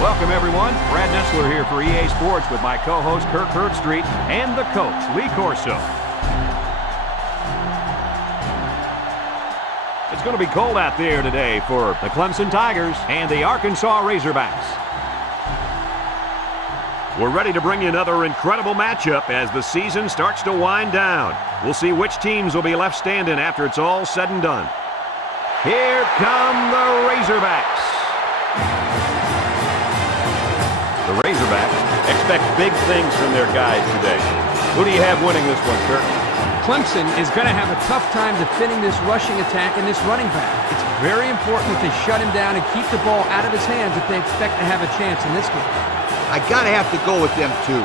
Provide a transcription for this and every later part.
Welcome, everyone. Brad Nessler here for EA Sports with my co-host Kirk Herbstreit and the coach, Lee Corso. It's going to be cold out there today for the Clemson Tigers and the Arkansas Razorbacks. We're ready to bring you another incredible matchup as the season starts to wind down. We'll see which teams will be left standing after it's all said and done. Here come the Razorbacks. The Razorbacks expect big things from their guys today. Who do you have winning this one, Kirk? Clemson is going to have a tough time defending this rushing attack and this running back. It's very important that they shut him down and keep the ball out of his hands if they expect to have a chance in this game. I got to have to go with them, too.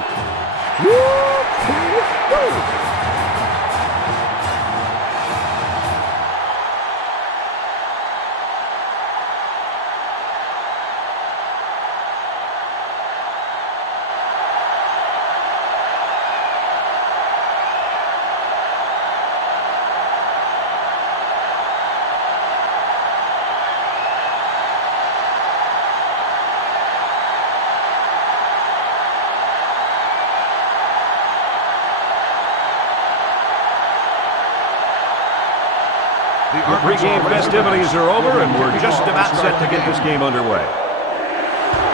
The pregame festivities are over, and we're just about set to get this game underway.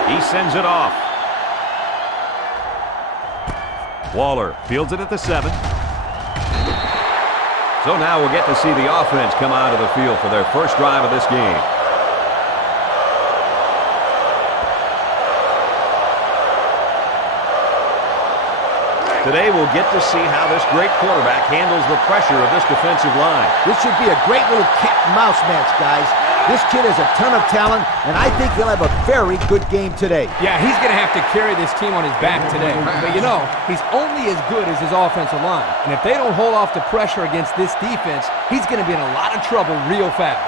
He sends it off. Waller fields it at the 7. So now we'll get to see the offense come out of the field for their first drive of this game. Today we'll get to see how this great quarterback handles the pressure of this defensive line. This should be a great little cat and mouse match, guys. This kid has a ton of talent, and I think he'll have a very good game today. Yeah, he's going to have to carry this team on his back today. But you know, he's only as good as his offensive line. And if they don't hold off the pressure against this defense, he's going to be in a lot of trouble real fast.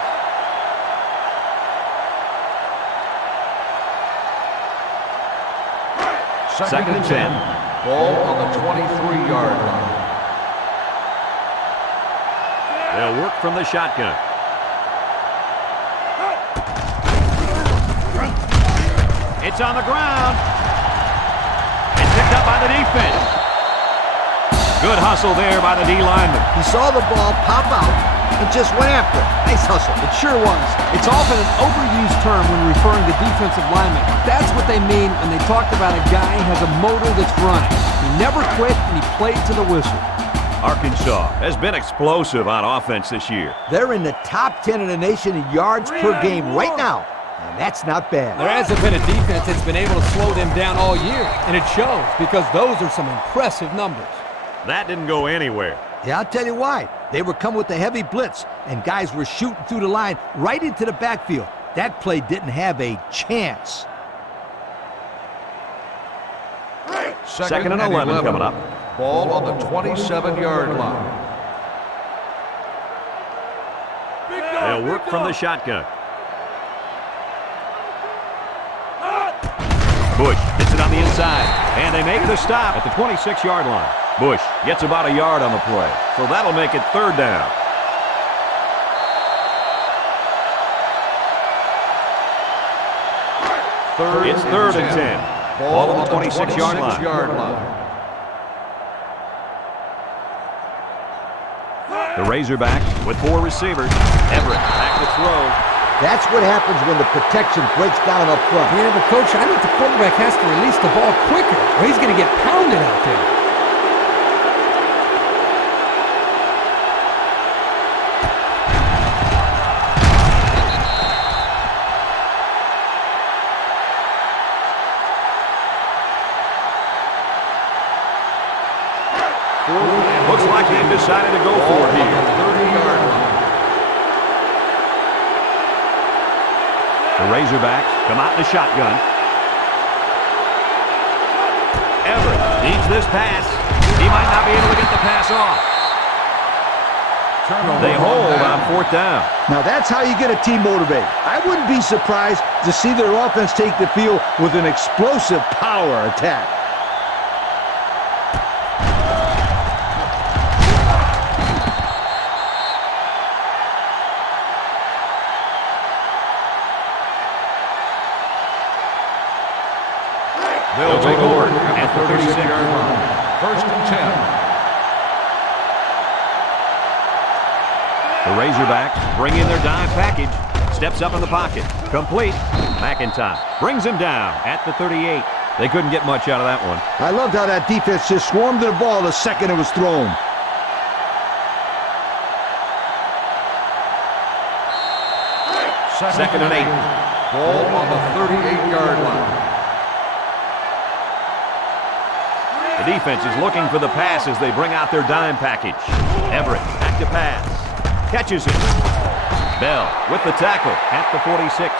Second and 10. Ball on the 23-yard line. They'll work from the shotgun. It's on the ground. And picked up by the defense. Good hustle there by the D lineman. He saw the ball pop out and just went after it. Nice hustle. It sure was. It's often an overused term when referring to defensive linemen. That's what they mean when they talked about a guy who has a motor that's running. He never quit, and he played to the whistle. Arkansas has been explosive on offense this year. They're in the top 10 in the nation in yards per game right now, and that's not bad. There hasn't been a defense that's been able to slow them down all year, and it shows because those are some impressive numbers. That didn't go anywhere. Yeah, I'll tell you why. They were coming with a heavy blitz, and guys were shooting through the line right into the backfield. That play didn't have a chance. Second and 11 coming up. Ball on the 27-yard line. They'll work from the shotgun. Bush hits it on the inside, and they make the stop at the 26-yard line. Bush gets about a yard on the play, so that'll make it third down. It's third and 10. Ball on the 26-yard line. The Razorbacks with 4 receivers. Everett back to throw. That's what happens when the protection breaks down up front. Yeah, but Coach, I think the quarterback has to release the ball quicker, or he's going to get pounded out there. Looks like they've decided to go for it here. 30-yard line. The Razorbacks come out in the shotgun. Everett needs this pass. He might not be able to get the pass off. They hold on 4th down. Now that's how you get a team motivated. I wouldn't be surprised to see their offense take the field with an explosive power attack. They'll take over at the 36-yard line. 1st and 10. The Razorbacks bring in their dime package. Steps up in the pocket. Complete. McIntyre brings him down at the 38. They couldn't get much out of that one. I loved how that defense just swarmed to the ball the second it was thrown. Second and 8. Ball on the 38-yard line. The defense is looking for the pass as they bring out their dime package. Everett back to pass. Catches it. Bell with the tackle at the 46.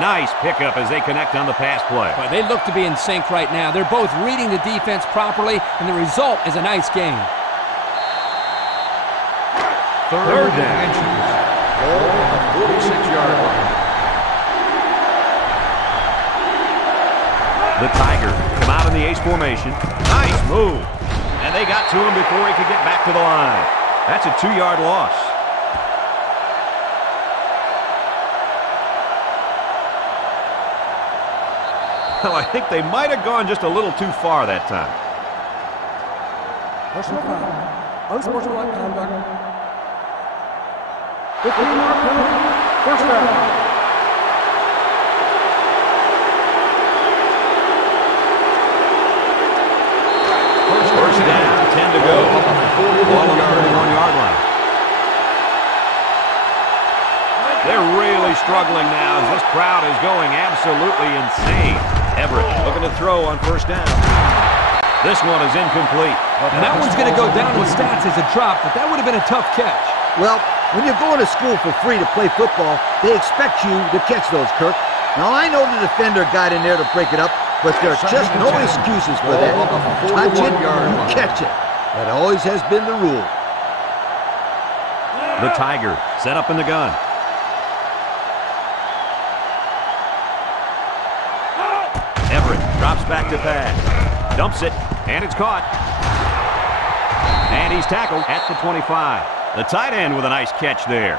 Nice pickup as they connect on the pass play. Well, they look to be in sync right now. They're both reading the defense properly, and the result is a nice game. Third down. Inches. Ball on the 46-yard line. The Tigers come out in the ace formation. Nice move. And they got to him before he could get back to the line. That's a 2-yard loss. Well, I think they might have gone just a little too far that time. Personal foul. Unsportsmanlike conduct. 15-yard penalty. First down. First down, 10 to go. Ball on the 41-yard line. They're really struggling now as this crowd is going absolutely insane. Everett looking to throw on first down. This one is incomplete. And that one's going to go down in the stats as a drop, but that would have been a tough catch. Well, when you're going to school for free to play football, they expect you to catch those, Kirk. Now, I know the defender got in there to break it up, but there's just no excuses for that. Touch it, you catch it. That always has been the rule. The Tigers set up in the gun. Everett drops back to pass. Dumps it, and it's caught. And he's tackled at the 25. The tight end with a nice catch there.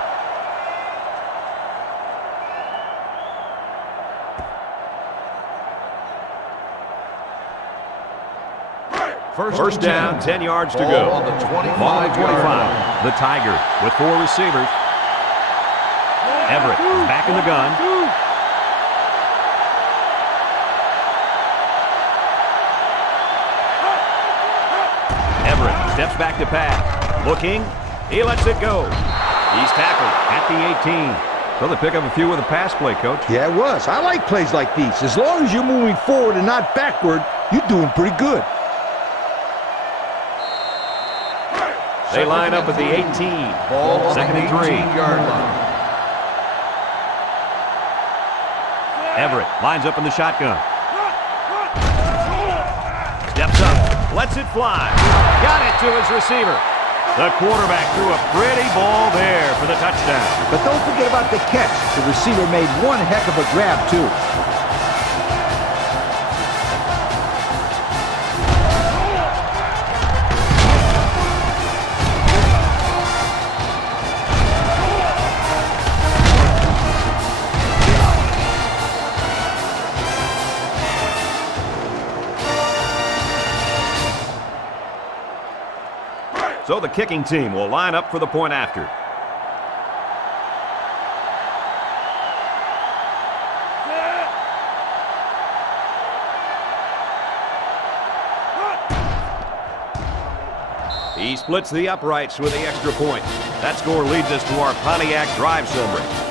First down, 10 yards to go. On the 25. Ball on the 25. The Tigers with 4 receivers. Everett is back in the gun. Everett steps back to pass. Looking. He lets it go. He's tackled at the 18. So they pick up a few with a pass play, Coach. Yeah, it was. I like plays like these. As long as you're moving forward and not backward, you're doing pretty good. They line up at the 18. Ball on Second the and 3. 18-yard line. Everett lines up in the shotgun. Steps up, lets it fly. Got it to his receiver. The quarterback threw a pretty ball there for the touchdown. But don't forget about the catch. The receiver made one heck of a grab, too. So the kicking team will line up for the point after. He splits the uprights with the extra point. That score leads us to our Pontiac drive celebration.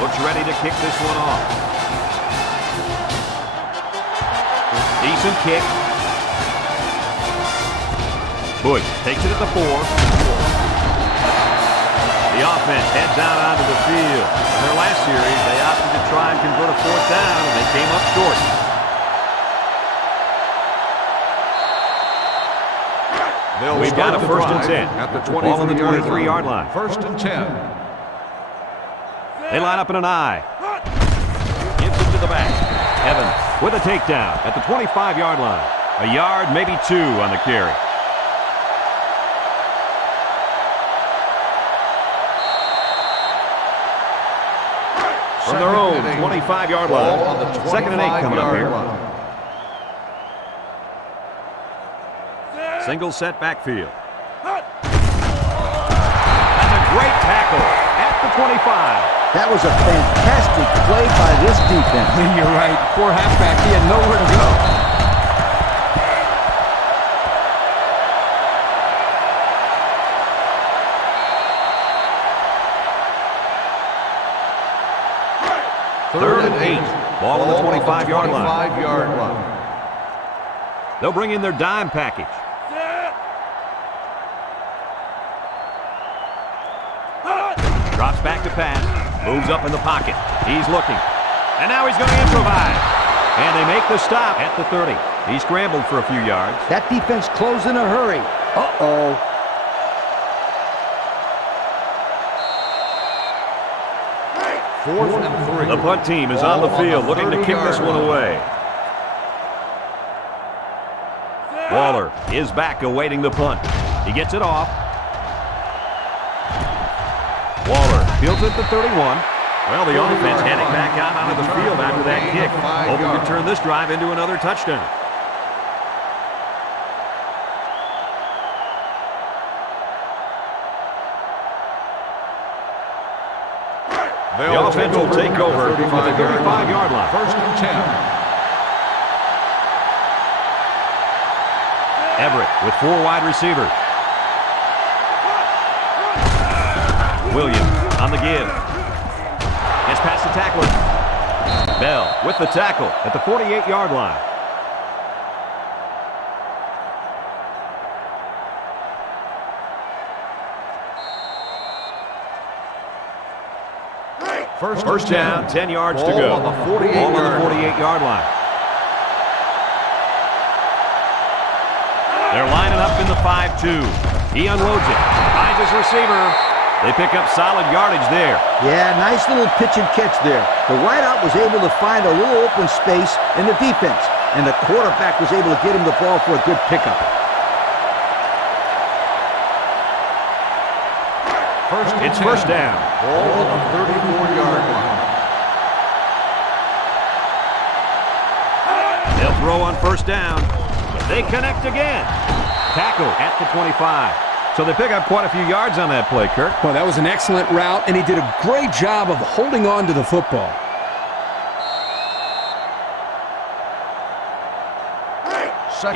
Looks ready to kick this one off. Decent kick. Bush takes it at the 4. The offense heads out onto the field. In their last series, they opted to try and convert a 4th down, and they came up short. We've got a first and 10. At the Ball on the 23-yard line. First and 10. They line up in an I. Gives it to the back. Evans with a takedown at the 25-yard line. A yard, maybe 2 on the carry. From their own 25-yard line. Second and 8 coming up here. Single set backfield. That's a great tackle at the 25. That was a fantastic play by this defense. You're right. Poor halfback. He had nowhere to go. Third and 8. Ball on the 25-yard line. 25-yard line. They'll bring in their dime package. Drops back to pass. Moves up in the pocket. He's looking. And now he's going to improvise. And they make the stop at the 30. He scrambled for a few yards. That defense closed in a hurry. Uh-oh. Fourth and 3. The punt team is on the field looking to kick this one away. Waller is back awaiting the punt. He gets it off. Waller fields it to 31. Well, the offense heading back out onto the field after that kick. Hoping to turn this drive into another touchdown. The offense will take over at the 35-yard line. First and 10. Everett with 4 wide receivers. Williams on the give. Gets past the tackler. Bell with the tackle at the 48-yard line. First down, 10 yards to go. On the 48-yard line. They're lining up in the 5-2. He unloads it. Finds his receiver. They pick up solid yardage there. Yeah, nice little pitch and catch there. The wideout was able to find a little open space in the defense, and the quarterback was able to get him the ball for a good pickup. It's first down. Ball on the 34-yard line. They'll throw on first down. They connect again. Tackle at the 25. So they pick up quite a few yards on that play, Kirk. Well, that was an excellent route, and he did a great job of holding on to the football.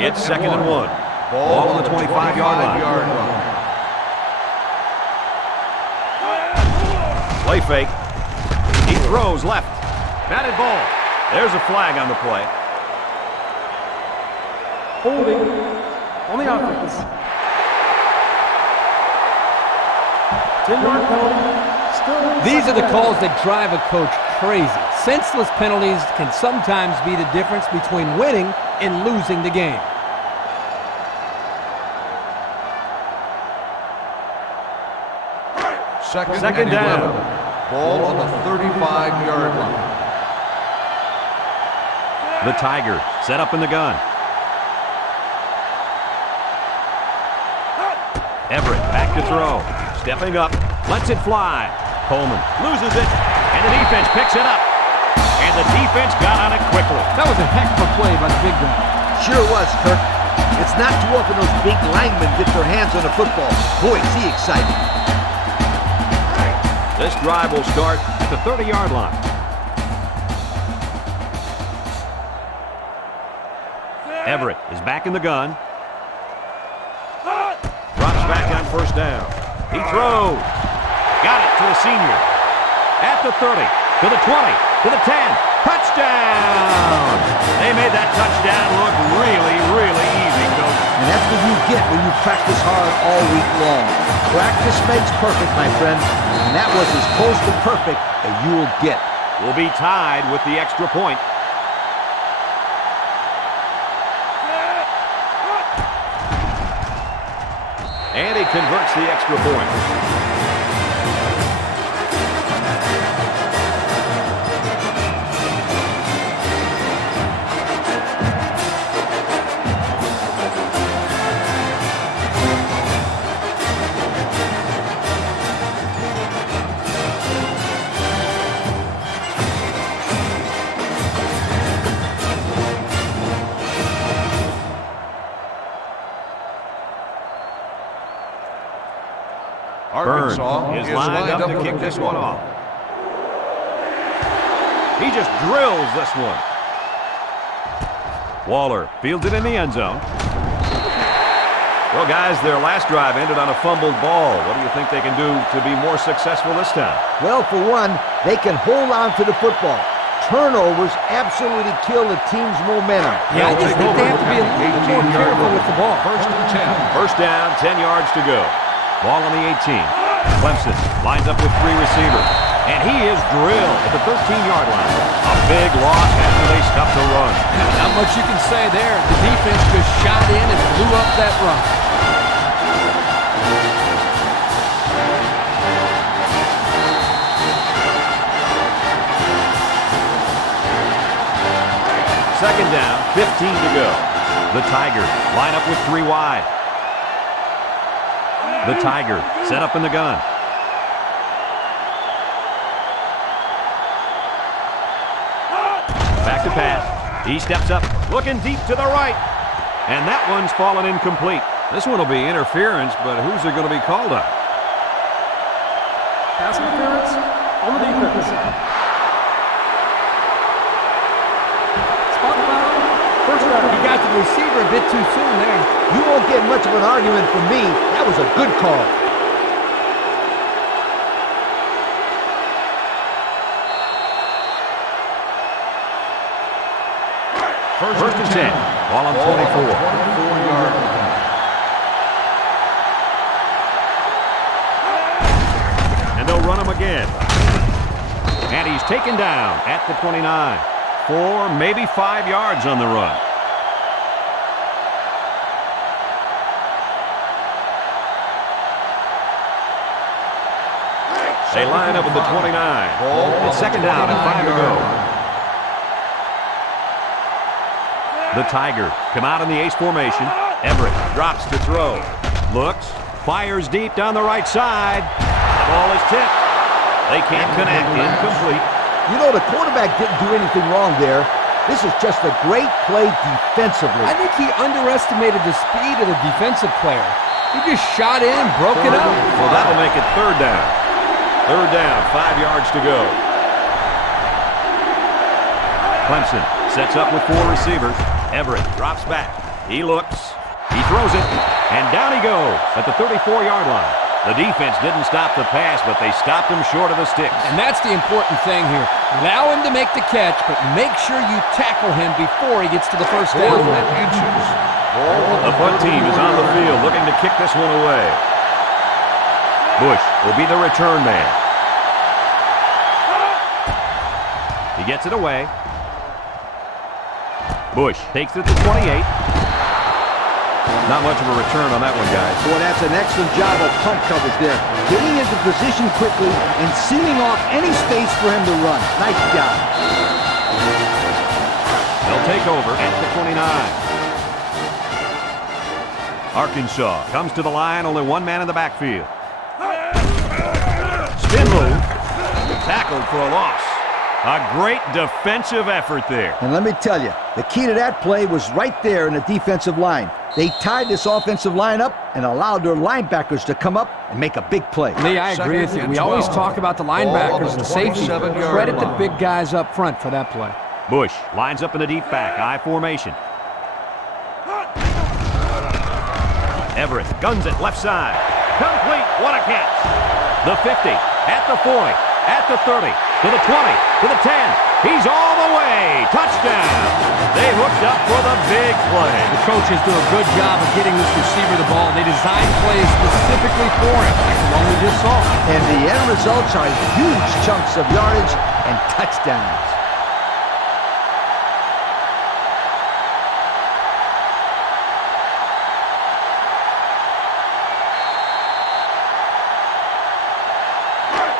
It's second and 1. Ball on the 25-yard line. Play fake. He throws left. Batted ball. There's a flag on the play. Holding on the offense. 10-yard penalty. These are the calls that drive a coach crazy. Senseless penalties can sometimes be the difference between winning and losing the game. Second down. Ball on the 35-yard line. The Tigers set up in the gun. Everett back to throw. Stepping up. Lets it fly. Coleman loses it. And the defense picks it up. And the defense got on it quickly. That was a heck of a play by the big guy. Sure was, Kirk. It's not too often those big linemen get their hands on the football. Boy, is he excited. This drive will start at the 30-yard line. Everett is back in the gun. Drops back on first down. He throws. Got it to the senior. At the 30, to the 20, to the 10. Touchdown! They made that touchdown look really, really easy, Coach. And that's what you get when you practice hard all week long. Practice makes perfect, my friend. And that was as close to perfect as you will get. Will be tied with the extra point. And he converts the extra point. Arkansas is lined up to kick this one off. He just drills this one. Waller fields it in the end zone. Well, guys, their last drive ended on a fumbled ball. What do you think they can do to be more successful this time? Well, for one, they can hold on to the football. Turnovers absolutely kill the team's momentum. Yeah, I just think they have to be a little more careful with the ball. First and 10. First down, 10 yards to go. Ball on the 18. Clemson lines up with 3 receivers. And he is drilled at the 13-yard line. A big loss after they stopped the run. Not much you can say there. The defense just shot in and blew up that run. Second down, 15 to go. The Tigers line up with 3 wide. The Tiger set up in the gun. Back to pass. He steps up, looking deep to the right. And that one's fallen incomplete. This one will be interference, but who's it going to be called on? Pass interference on the defense. Spot foul. First down. He got the receiver a bit too soon there. You won't get much of an argument from me. That was a good call. First and 10. Ball on 24. 24-yard line. And they'll run him again. And he's taken down at the 29. 4, maybe 5 yards on the run. They line up at the 29. It's second down and 5 to go. The Tigers come out in the ace formation. Everett drops to throw. Looks, fires deep down the right side. The ball is tipped. They can't connect. Incomplete. You know, the quarterback didn't do anything wrong there. This is just a great play defensively. I think he underestimated the speed of the defensive player. He just shot in and broke it up. Well, that'll make it third down. Third down, 5 yards to go. Clemson sets up with 4 receivers. Everett drops back. He looks. He throws it. And down he goes at the 34-yard line. The defense didn't stop the pass, but they stopped him short of the sticks. And that's the important thing here. Allow him to make the catch, but make sure you tackle him before he gets to the first down. The punt team is on the field looking to kick this one away. Bush will be the return man. He gets it away. Bush takes it to 28. Not much of a return on that one, guys. Boy, that's an excellent job of punt coverage there. Getting into position quickly and sealing off any space for him to run. Nice job. They'll take over at the 29. Arkansas comes to the line, only one man in the backfield. Spin move. Tackled for a loss. A great defensive effort there. And let me tell you, the key to that play was right there in the defensive line. They tied this offensive line up and allowed their linebackers to come up and make a big play. Lee, I agree with you. We always talk about the linebackers and safety. Credit the big guys up front for that play. Bush lines up in the deep back, I formation. Everett guns it left side. Complete, what a catch. The 50, at the 40, at the 30, to the 20, to the 10. He's all the way. Touchdown. They hooked up for the big play. The coaches do a good job of getting this receiver the ball. They designed plays specifically for him, like the one we just saw. And the end results are huge chunks of yardage and touchdowns.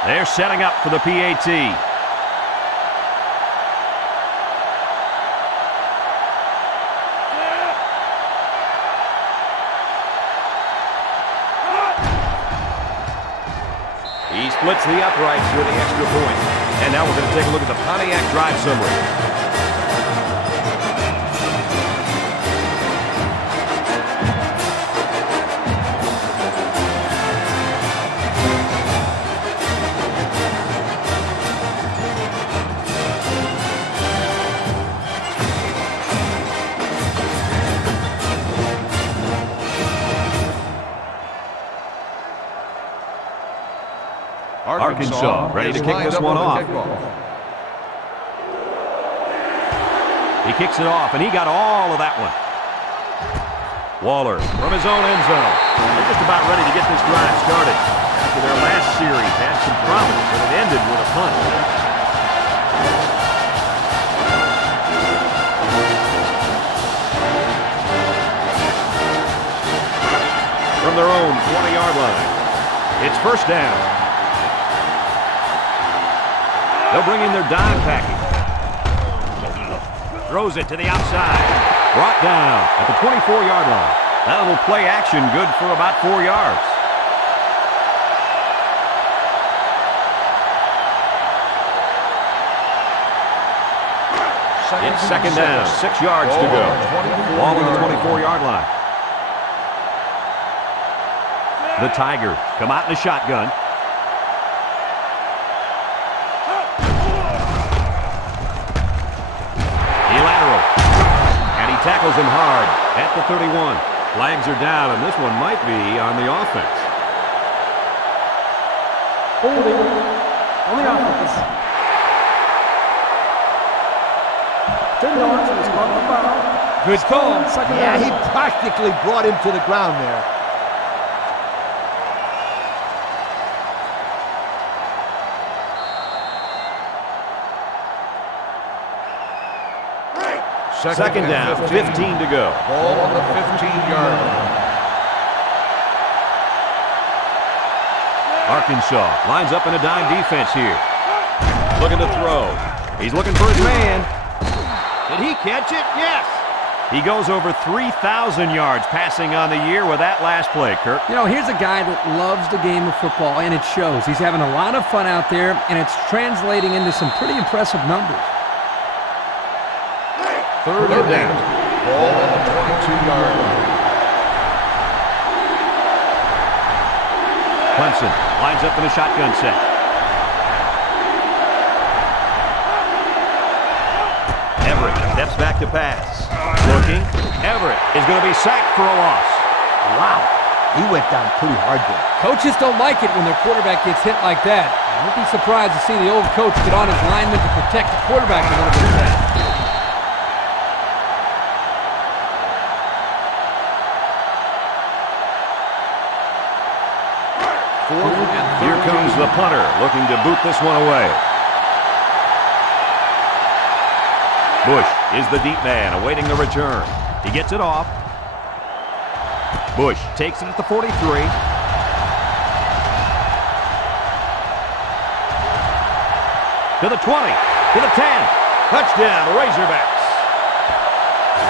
They're setting up for the PAT. He splits the uprights for the extra point. And now we're going to take a look at the Pontiac drive summary. Arkansas ready to kick this one off. He kicks it off, and he got all of that one. Waller from his own end zone. They're just about ready to get this drive started. After their last series had some promise, but it ended with a punt. From their own 20-yard line, it's first down. They'll bring in their dime package. Throws it to the outside. Brought down at the 24-yard line. That little play action good for about 4 yards. It's second down. 6 yards to go. Ball on the 24-yard line. The Tigers come out in the shotgun. Tackles him hard at the 31. Flags are down, and this one might be on the offense. Holding on the offense. 10 yards and it's marked the foul. Good call. Second Yeah, down. he practically brought him to the ground there. Second down, 15 to go. Ball on the 15-yard line. Arkansas lines up in a dime defense here. Looking to throw. He's looking for his man. Did he catch it? Yes. He goes over 3,000 yards passing on the year with that last play, Kirk. You know, here's a guy that loves the game of football, and it shows. He's having a lot of fun out there, and it's translating into some pretty impressive numbers. Third down. Ball on the 22-yard line. Clemson lines up in a shotgun set. Everett steps back to pass. Looking. Everett is going to be sacked for a loss. Wow, he went down pretty hard there. Coaches don't like it when their quarterback gets hit like that. I won't be surprised to see the old coach get on his lineman to protect the quarterback a little bit of that. Here comes the punter, looking to boot this one away. Bush is the deep man, awaiting the return. He gets it off. Bush takes it at the 43. To the 20, to the 10. Touchdown, Razorbacks.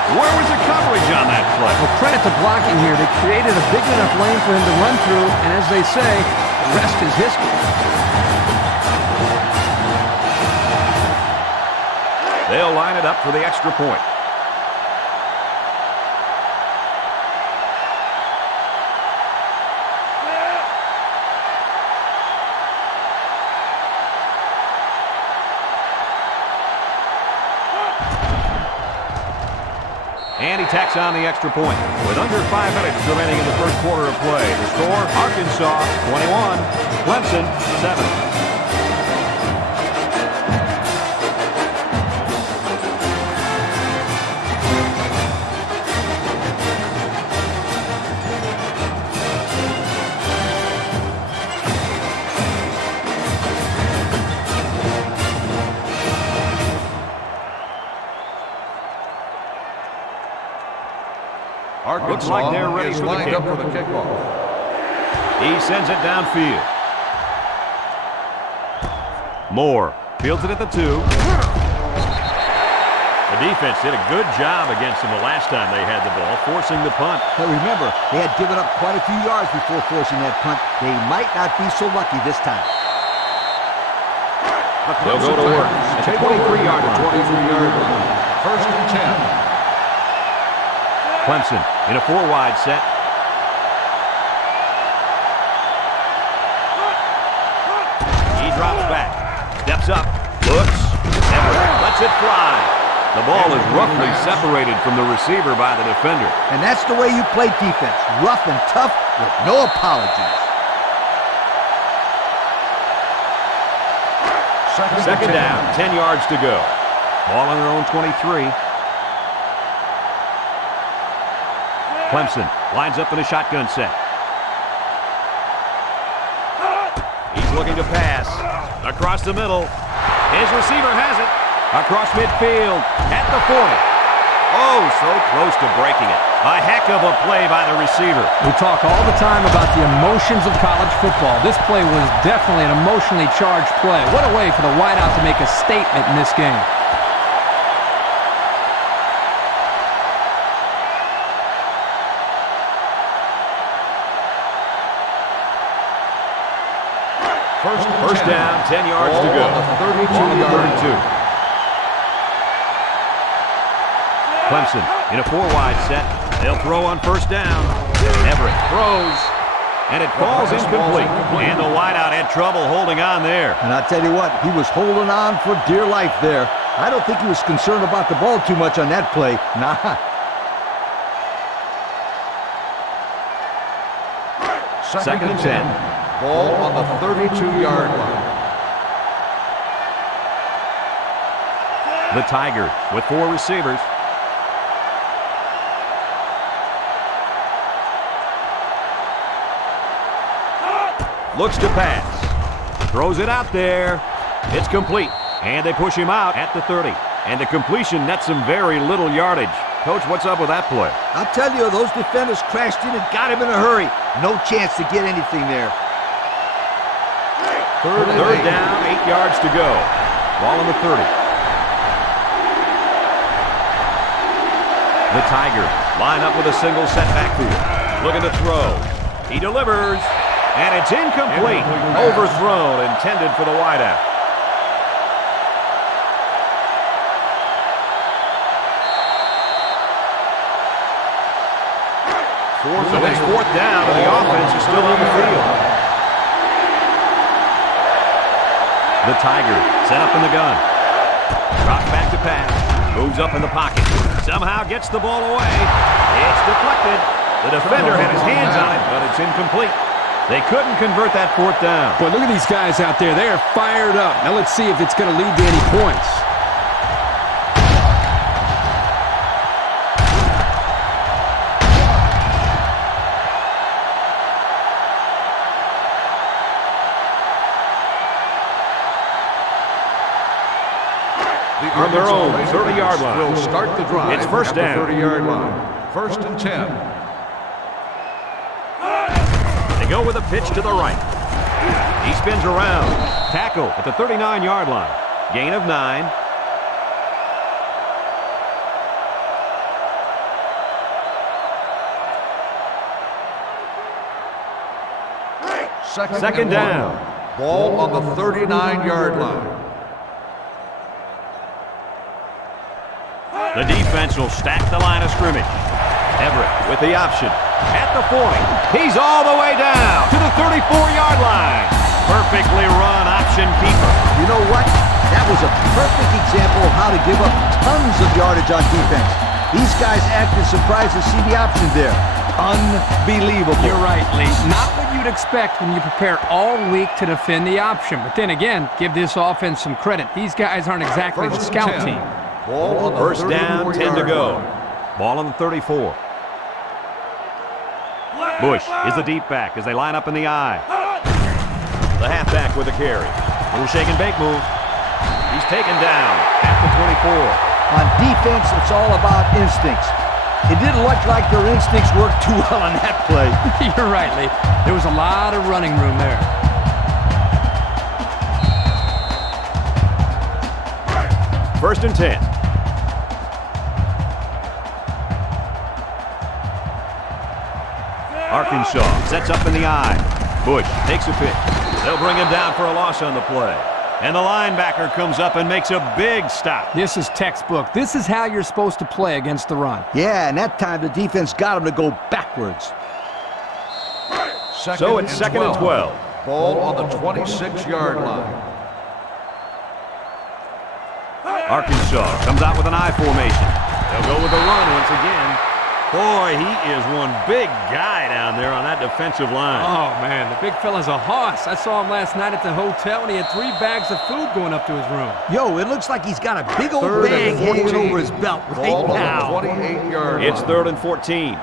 Where was the coverage on that play? Well, credit to blocking here. They created a big enough lane for him to run through, and as they say, the rest is history. They'll line it up for the extra point. And he tacks on the extra point. With under 5 minutes remaining in the first quarter of play, the score, Arkansas 21, Clemson 7. Looks like they're ready for the kickoff. He sends it downfield. Moore fields it at the 2. The defense did a good job against them the last time they had the ball, forcing the punt. But remember, they had given up quite a few yards before forcing that punt. They might not be so lucky this time. They'll go to work at the 23-yard line. 23-yard line. First and 10. Clemson in a 4-wide set. He drops back, steps up, looks, and lets it fly. The ball is roughly separated from the receiver by the defender. And that's the way you play defense. Rough and tough with no apologies. Second down, 10 yards to go. Ball on their own 23. Clemson lines up in a shotgun set. He's looking to pass. Across the middle. His receiver has it. Across midfield. At the 40. Oh, so close to breaking it. A heck of a play by the receiver. We talk all the time about the emotions of college football. This play was definitely an emotionally charged play. What a way for the wideout to make a statement in this game. First down, 10 yards to go. 32. Clemson in a 4-wide set. They'll throw on first down. Everett throws, and it falls incomplete. And the wideout had trouble holding on there. And I'll tell you what, he was holding on for dear life there. I don't think he was concerned about the ball too much on that play. Nah. Second and 10. Ball on the 32-yard line. The Tigers with 4 receivers. Looks to pass. Throws it out there. It's complete. And they push him out at the 30. And the completion nets some very little yardage. Coach, what's up with that play? I'll tell you, those defenders crashed in and got him in a hurry. No chance to get anything there. Third down, 8 yards to go. Ball on the 30. The Tigers line up with a single set backfield. Looking to throw. He delivers. And it's incomplete. Overthrown, intended for the wideout. So it's 4th down, and the offense is still on the field. The Tigers set up in the gun. Drops back to pass. Moves up in the pocket. Somehow gets the ball away. It's deflected. The defender had his hands on it, but it's incomplete. They couldn't convert that 4th down. Boy, look at these guys out there. They are fired up. Now let's see if it's going to lead to any points. From their own 30-yard line. Will start the drive. It's first down. 30-yard line. First and 10. They go with a pitch to the right. He spins around. Tackle at the 39-yard line. Gain of 9. Second down. Ball on the 39-yard line. The defense will stack the line of scrimmage. Everett with the option. At the 40. He's all the way down to the 34-yard line. Perfectly run option keeper. You know what? That was a perfect example of how to give up tons of yardage on defense. These guys acted surprised to see the option there. Unbelievable. You're right, Lee. Not what you'd expect when you prepare all week to defend the option. But then again, give this offense some credit. These guys aren't exactly the scout team. Ball on the First down, 10 to go. line. Ball on the 34. Bush is the deep back as they line up in the I. The halfback with a carry. Little shake and bake move. He's taken down at the 24. On defense, it's all about instincts. It didn't look like their instincts worked too well on that play. You're right, Lee. There was a lot of running room there. First and 10. Arkansas sets up in the I. Bush takes a pitch. They'll bring him down for a loss on the play. And the linebacker comes up and makes a big stop. This is textbook. This is how you're supposed to play against the run. Yeah, and that time the defense got him to go backwards. So it's second and 12. Ball on the 26-yard line. Arkansas comes out with an I formation. They'll go with the run once again. Boy, he is one big guy down there on that defensive line. Oh, man, the big fella's a hoss. I saw him last night at the hotel, and he had 3 bags of food going up to his room. Yo, it looks like he's got a big old bag hanging over his belt right now. Ball on the 28-yard line. It's third and 14.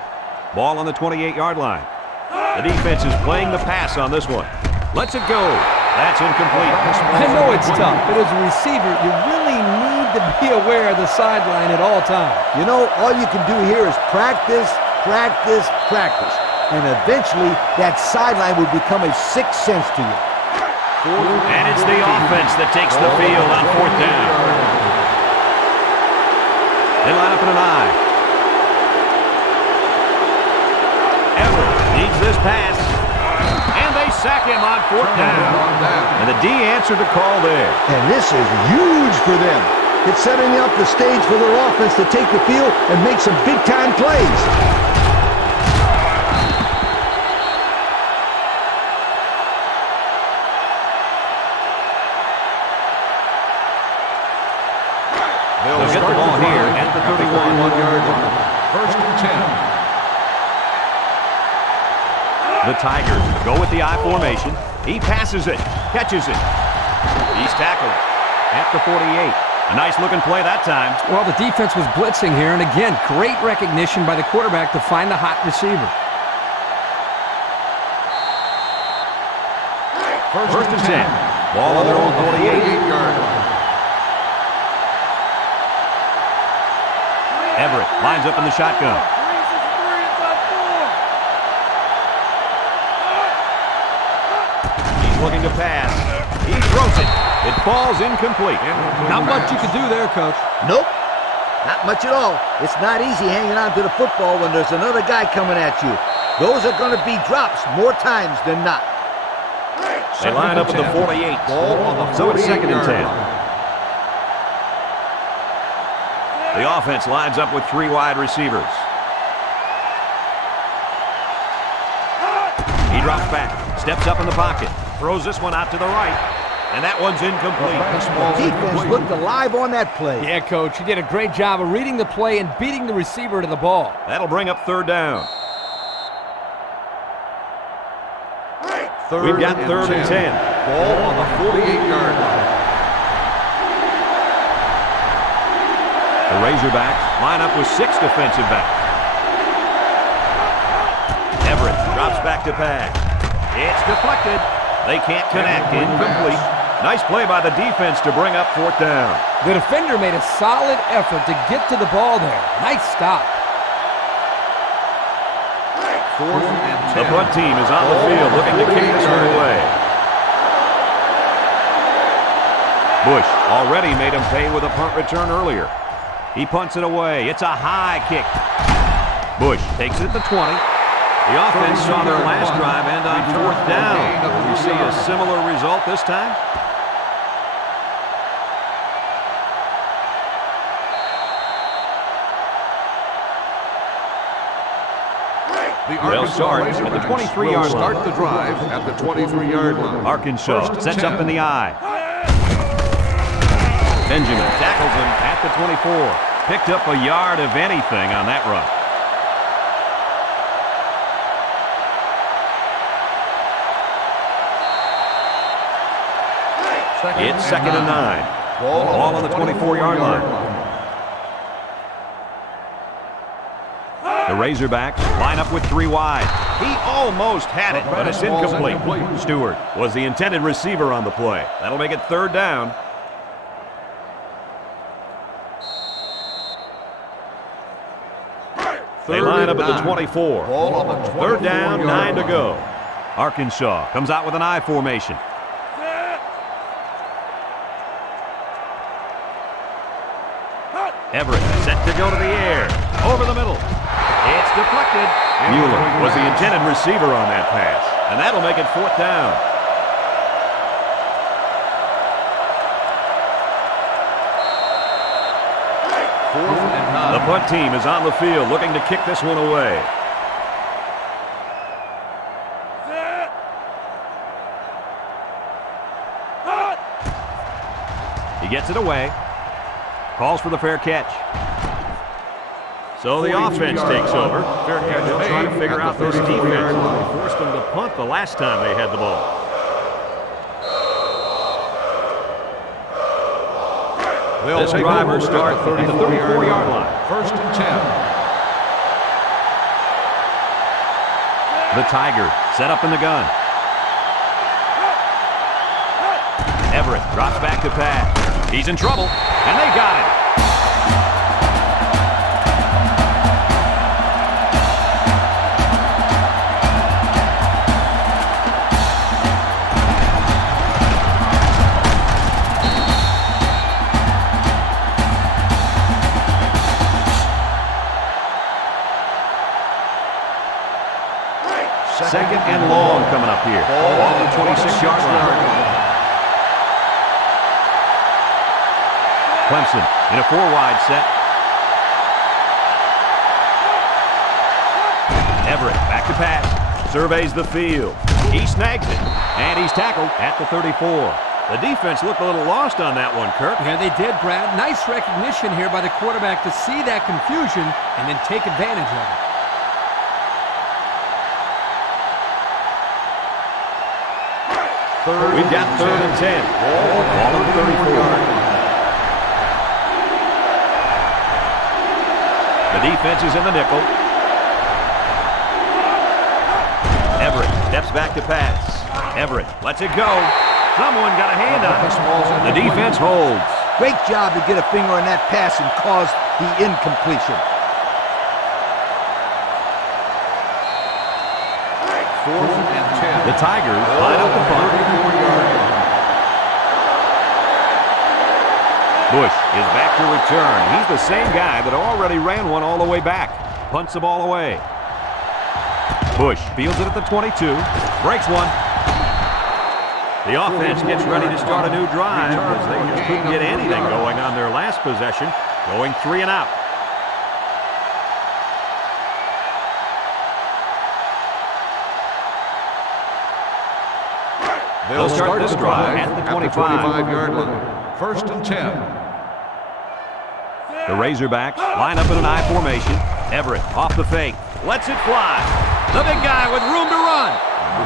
Ball on the 28-yard line. The defense is playing the pass on this one. Lets it go. That's incomplete. I know it's tough, but as a receiver, you really need to be aware of the sideline at all times. You know, all you can do here is practice, practice, practice. And eventually, that sideline will become a sixth sense to you. And it's the offense that takes the field on fourth down. They line up in an I. Everett needs this pass. And they sack him on fourth down. And the D answered the call there. And this is huge for them. It's setting up the stage for their offense to take the field and make some big-time plays. They'll get the ball here at the 31-yard line. First and 10. The Tigers go with the I formation. He passes it, catches it. He's tackled at the 48. A nice-looking play that time. Well, the defense was blitzing here, and again, great recognition by the quarterback to find the hot receiver. First and 10. Ball on their own 48-yard line. Everett lines up in the shotgun. Looking to pass. He throws it. It falls incomplete. Not much you can do there, Coach. Nope, not much at all. It's not easy hanging on to the football when there's another guy coming at you. Those are going to be drops more times than not. They line up at the 48. So it's second and 10. The offense lines up with 3 wide receivers. He drops back, steps up in the pocket, throws this one out to the right, and that one's incomplete. The defense looked alive on that play. Yeah, Coach, you did a great job of reading the play and beating the receiver to the ball. That'll bring up third down. We've got third and 10. Ball on the 48-yard line. The Razorbacks line up with 6 defensive backs. Everett drops back to pass. It's deflected. They can't connect. Incomplete. Nice play by the defense to bring up fourth down. The defender made a solid effort to get to the ball there. Nice stop. Fourth and 10. The punt team is on the field looking to kick this one away. Bush already made him pay with a punt return earlier. He punts it away. It's a high kick. Bush takes it at the 20. The offense saw their last drive end on fourth down. Will we see a similar result this time? They'll start at the 23-yard line. Start the drive at the 23-yard line. Arkansas sets up in the I. Benjamin tackles him at the 24. Picked up a yard of anything on that run. It's second and 9. Ball on the 24-yard line. The Razorbacks line up with 3 wide. He almost had it, but it's incomplete. Stewart was the intended receiver on the play. That'll make it third down. They line up at the 24. Third down, 9 to go. Arkansas comes out with an I formation. Everett set to go to the air. Over the middle. It's deflected. Mueller was the intended receiver on that pass. And that'll make it 4th down. The punt team is on the field looking to kick this one away. He gets it away. Calls for the fair catch. So the offense takes over. Fair catch. They'll try to figure out this defense. They forced them to punt the last time they had the ball. This drive will start at the 34-yard line. 1st and 10. The Tigers set up in the gun. Everett drops back to pass. He's in trouble, and they got it. Second and long coming up here. Ball on the 26-yard line. Clemson in a 4-wide set. Everett back to pass. Surveys the field. He snags it. And he's tackled at the 34. The defense looked a little lost on that one, Kirk. Yeah, they did, Brad. Nice recognition here by the quarterback to see that confusion and then take advantage of it. We've got 3rd and 10. Ball on 34. The defense is in the nickel. Everett steps back to pass. Everett lets it go. Someone got a hand on it. The defense holds. Great job to get a finger on that pass and cause the incompletion. 4th and 10. The Tigers line up the punt. Bush is back to return. He's the same guy that already ran one all the way back. Punts the ball away. Bush fields it at the 22. Breaks one. The offense gets ready to start a new drive because they just couldn't get anything going on their last possession, going 3 and out. They'll start this drive at the 25-yard line. 1st and 10. The Razorbacks line up in an I formation. Everett off the fake. Lets it fly. The big guy with room to run.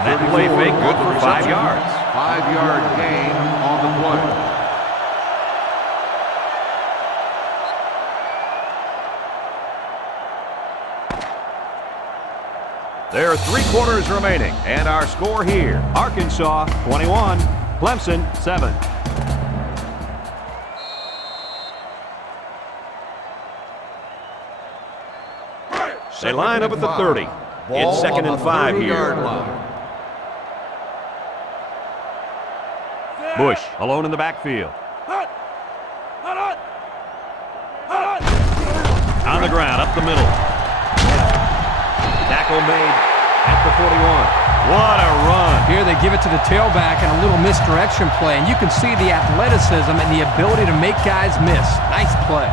That play fake good for 5 yards. 5-yard gain on the play. There are 3 quarters remaining, and our score here: Arkansas 21, Clemson 7. They line up at the 30. It's 2nd and 5 here. Bush alone in the backfield. On the ground, up the middle. Tackle made at the 41. What a run. Here they give it to the tailback and a little misdirection play, and you can see the athleticism and the ability to make guys miss. Nice play.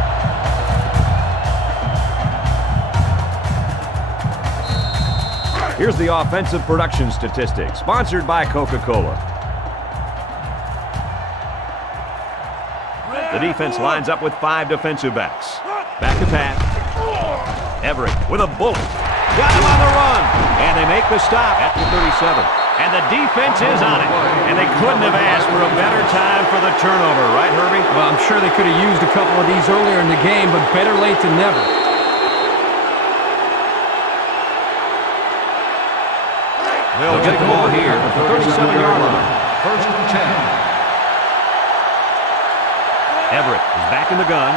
Here's the offensive production statistics, sponsored by Coca-Cola. The defense lines up with 5 defensive backs. Back to pass. Everett with a bullet. Got him on the run. And they make the stop at the 37. And the defense is on it. And they couldn't have asked for a better time for the turnover, right, Herbie? Well, I'm sure they could have used a couple of these earlier in the game, but better late than never. They'll get the ball here at the 37-yard line. 1st and 10. Everett is back in the gun.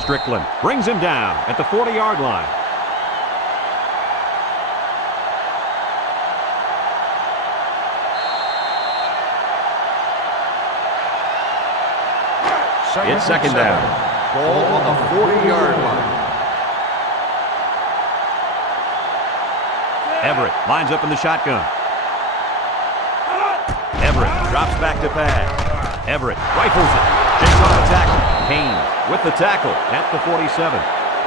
Strickland brings him down at the 40-yard line. It's second down. Ball on the 40-yard line. Everett lines up in the shotgun. Everett drops back to pass. Everett rifles it. Takes on the tackle. Kane with the tackle at the 47.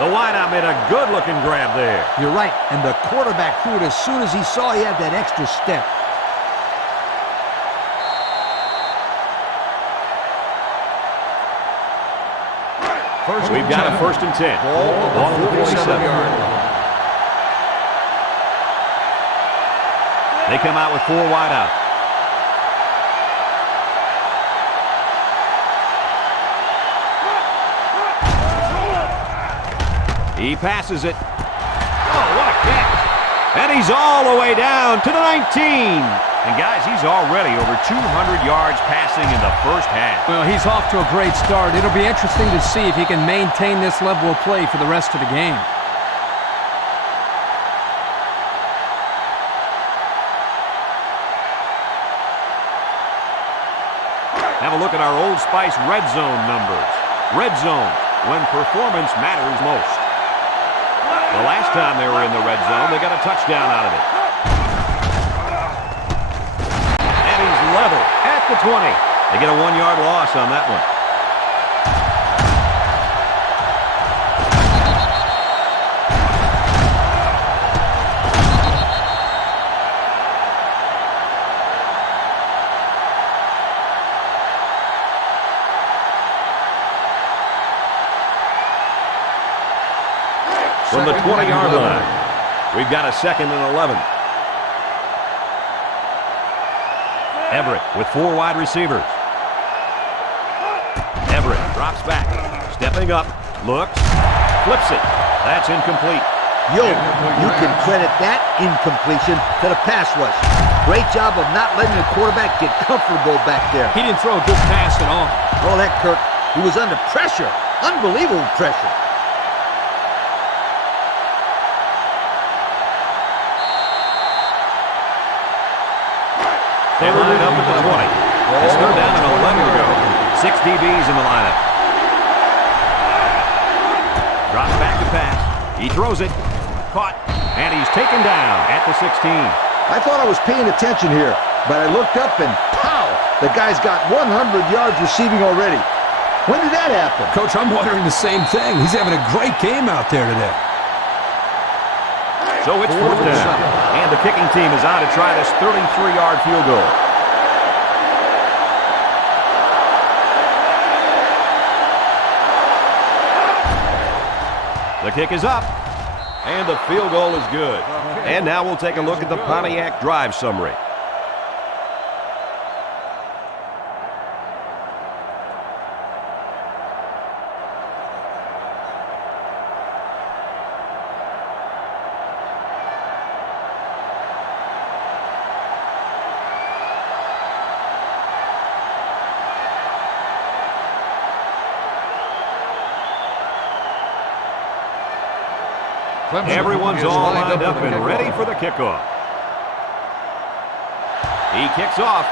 The wideout made a good-looking grab there. You're right, and the quarterback threw it as soon as he saw he had that extra step. We've got a 1st and 10. Ball on the 47-yard line. They come out with 4 wide out. He passes it. Oh, what a catch. And he's all the way down to the 19. And, guys, he's already over 200 yards passing in the first half. Well, he's off to a great start. It'll be interesting to see if he can maintain this level of play for the rest of the game. Have a look at our Old Spice red zone numbers. Red zone, when performance matters most. The last time they were in the red zone, they got a touchdown out of it. And he's level at the 20. They get a 1-yard loss on that one. From the 20-yard line, we've got a 2nd and 11. Everett with 4 wide receivers. Everett drops back, stepping up, looks, flips it. That's incomplete. Yo, you can credit that incompletion to the pass rush. Great job of not letting the quarterback get comfortable back there. He didn't throw a good pass at all. Oh, that Kirk, he was under pressure. Unbelievable pressure. They line up at the 20. It's third down and 11 to go. 6 DBs in the lineup. Drops back to pass. He throws it. Caught. And he's taken down at the 16. I thought I was paying attention here, but I looked up and pow! The guy's got 100 yards receiving already. When did that happen? Coach, I'm wondering the same thing. He's having a great game out there today. So it's 4th down. And the kicking team is on to try this 33-yard field goal. The kick is up. And the field goal is good. And now we'll take a look at the Pontiac drive summary. Everyone's all lined up and ready for the kickoff. He kicks off.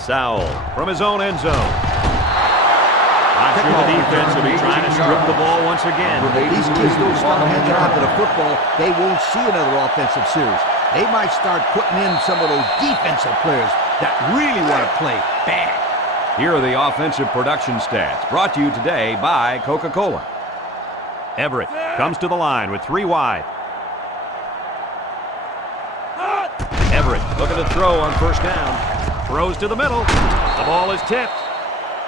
Sowell from his own end zone. I'm sure the defense will be trying to strip the ball once again. If these kids don't start hanging on to the football, they won't see another offensive series. They might start putting in some of those defensive players that really want to play bad. Here are the offensive production stats, brought to you today by Coca-Cola. Everett comes to the line with 3 wide. Everett looking to throw on 1st down. Throws to the middle. The ball is tipped.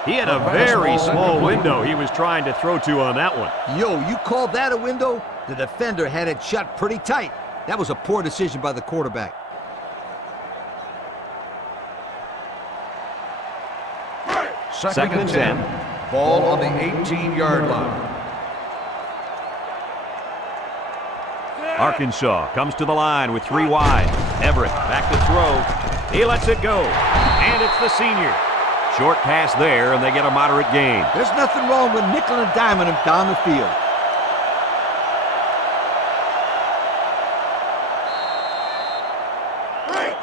He had a very small window he was trying to throw to on that one. Yo, you called that a window? The defender had it shut pretty tight. That was a poor decision by the quarterback. Second and 10. Ball on the 18-yard line. Arkansas comes to the line with 3 wide. Everett back to throw. He lets it go. And it's the senior. Short pass there, and they get a moderate gain. There's nothing wrong with nickel and diming him down the field.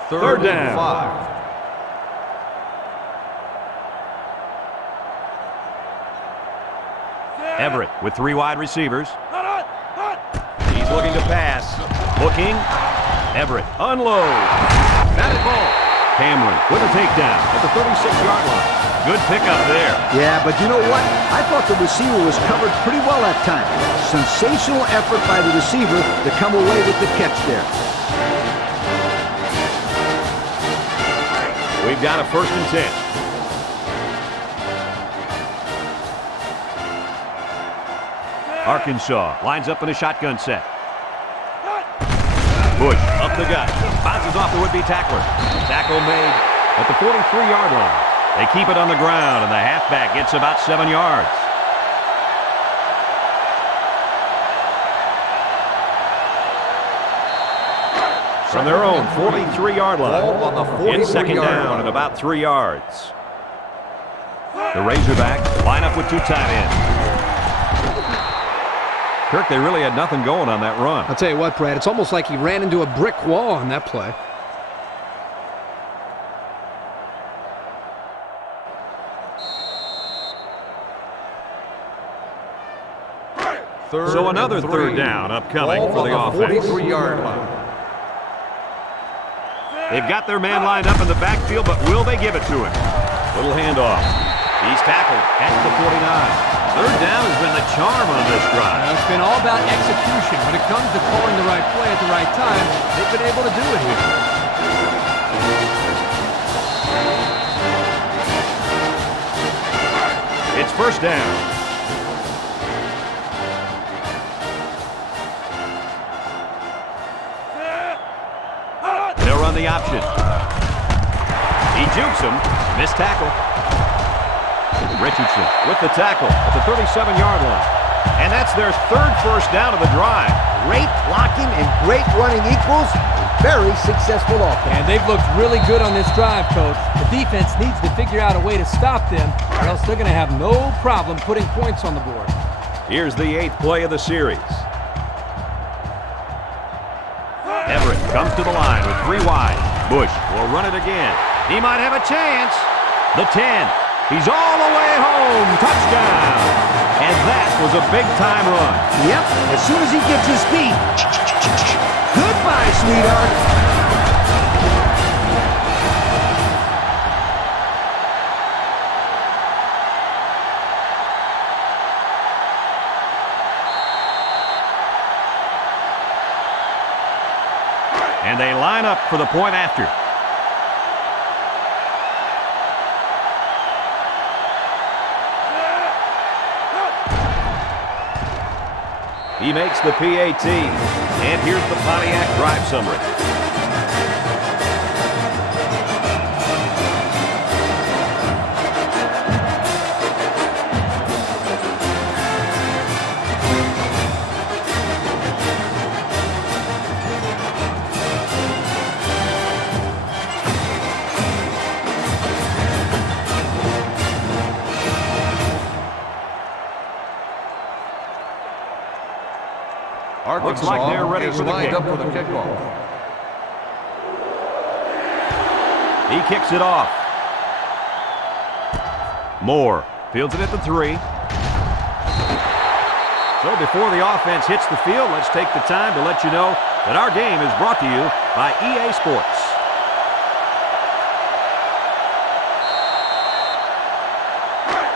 Third down. 5. Everett with 3 wide receivers. He's looking to pass. Looking. Everett unloads. Batted ball. Cameron with a takedown at the 36-yard line. Good pickup there. Yeah, but you know what? I thought the receiver was covered pretty well that time. Sensational effort by the receiver to come away with the catch there. We've got a 1st and 10. Arkansas lines up in a shotgun set. Bush up the gut. Bounces off the would-be tackler. Tackle made at the 43-yard line. They keep it on the ground, and the halfback gets about 7 yards. From their own 43-yard line. It's 2nd down and about 3 yards. The Razorbacks line up with 2 tight ends. Kirk, they really had nothing going on that run. I'll tell you what, Brad, it's almost like he ran into a brick wall on that play. So another 3rd down upcoming for the offense. 43-yard line. They've got their man lined up in the backfield, but will they give it to him? Little handoff. He's tackled at the 49. 3rd down has been the charm on this drive. It's been all about execution. When it comes to calling the right play at the right time, they've been able to do it here. It's 1st down. They'll run the option. He jukes him. Missed tackle. Richardson with the tackle at the 37-yard line. And that's their 3rd 1st down of the drive. Great blocking and great running equals very successful offense. And they've looked really good on this drive, Coach. The defense needs to figure out a way to stop them, or else they're going to have no problem putting points on the board. Here's the 8th play of the series. Everett comes to the line with 3 wide. Bush will run it again. He might have a chance. The 10. He's all the way home. Touchdown. And that was a big-time run. Yep, as soon as he gets his feet. Goodbye, sweetheart. And they line up for the point after. He makes the PAT. And here's the Pontiac drive summary. Looks like they're ready for the kick. Up for the kickoff. He kicks it off. Moore fields it at the 3. So before the offense hits the field, let's take the time to let you know that our game is brought to you by EA Sports.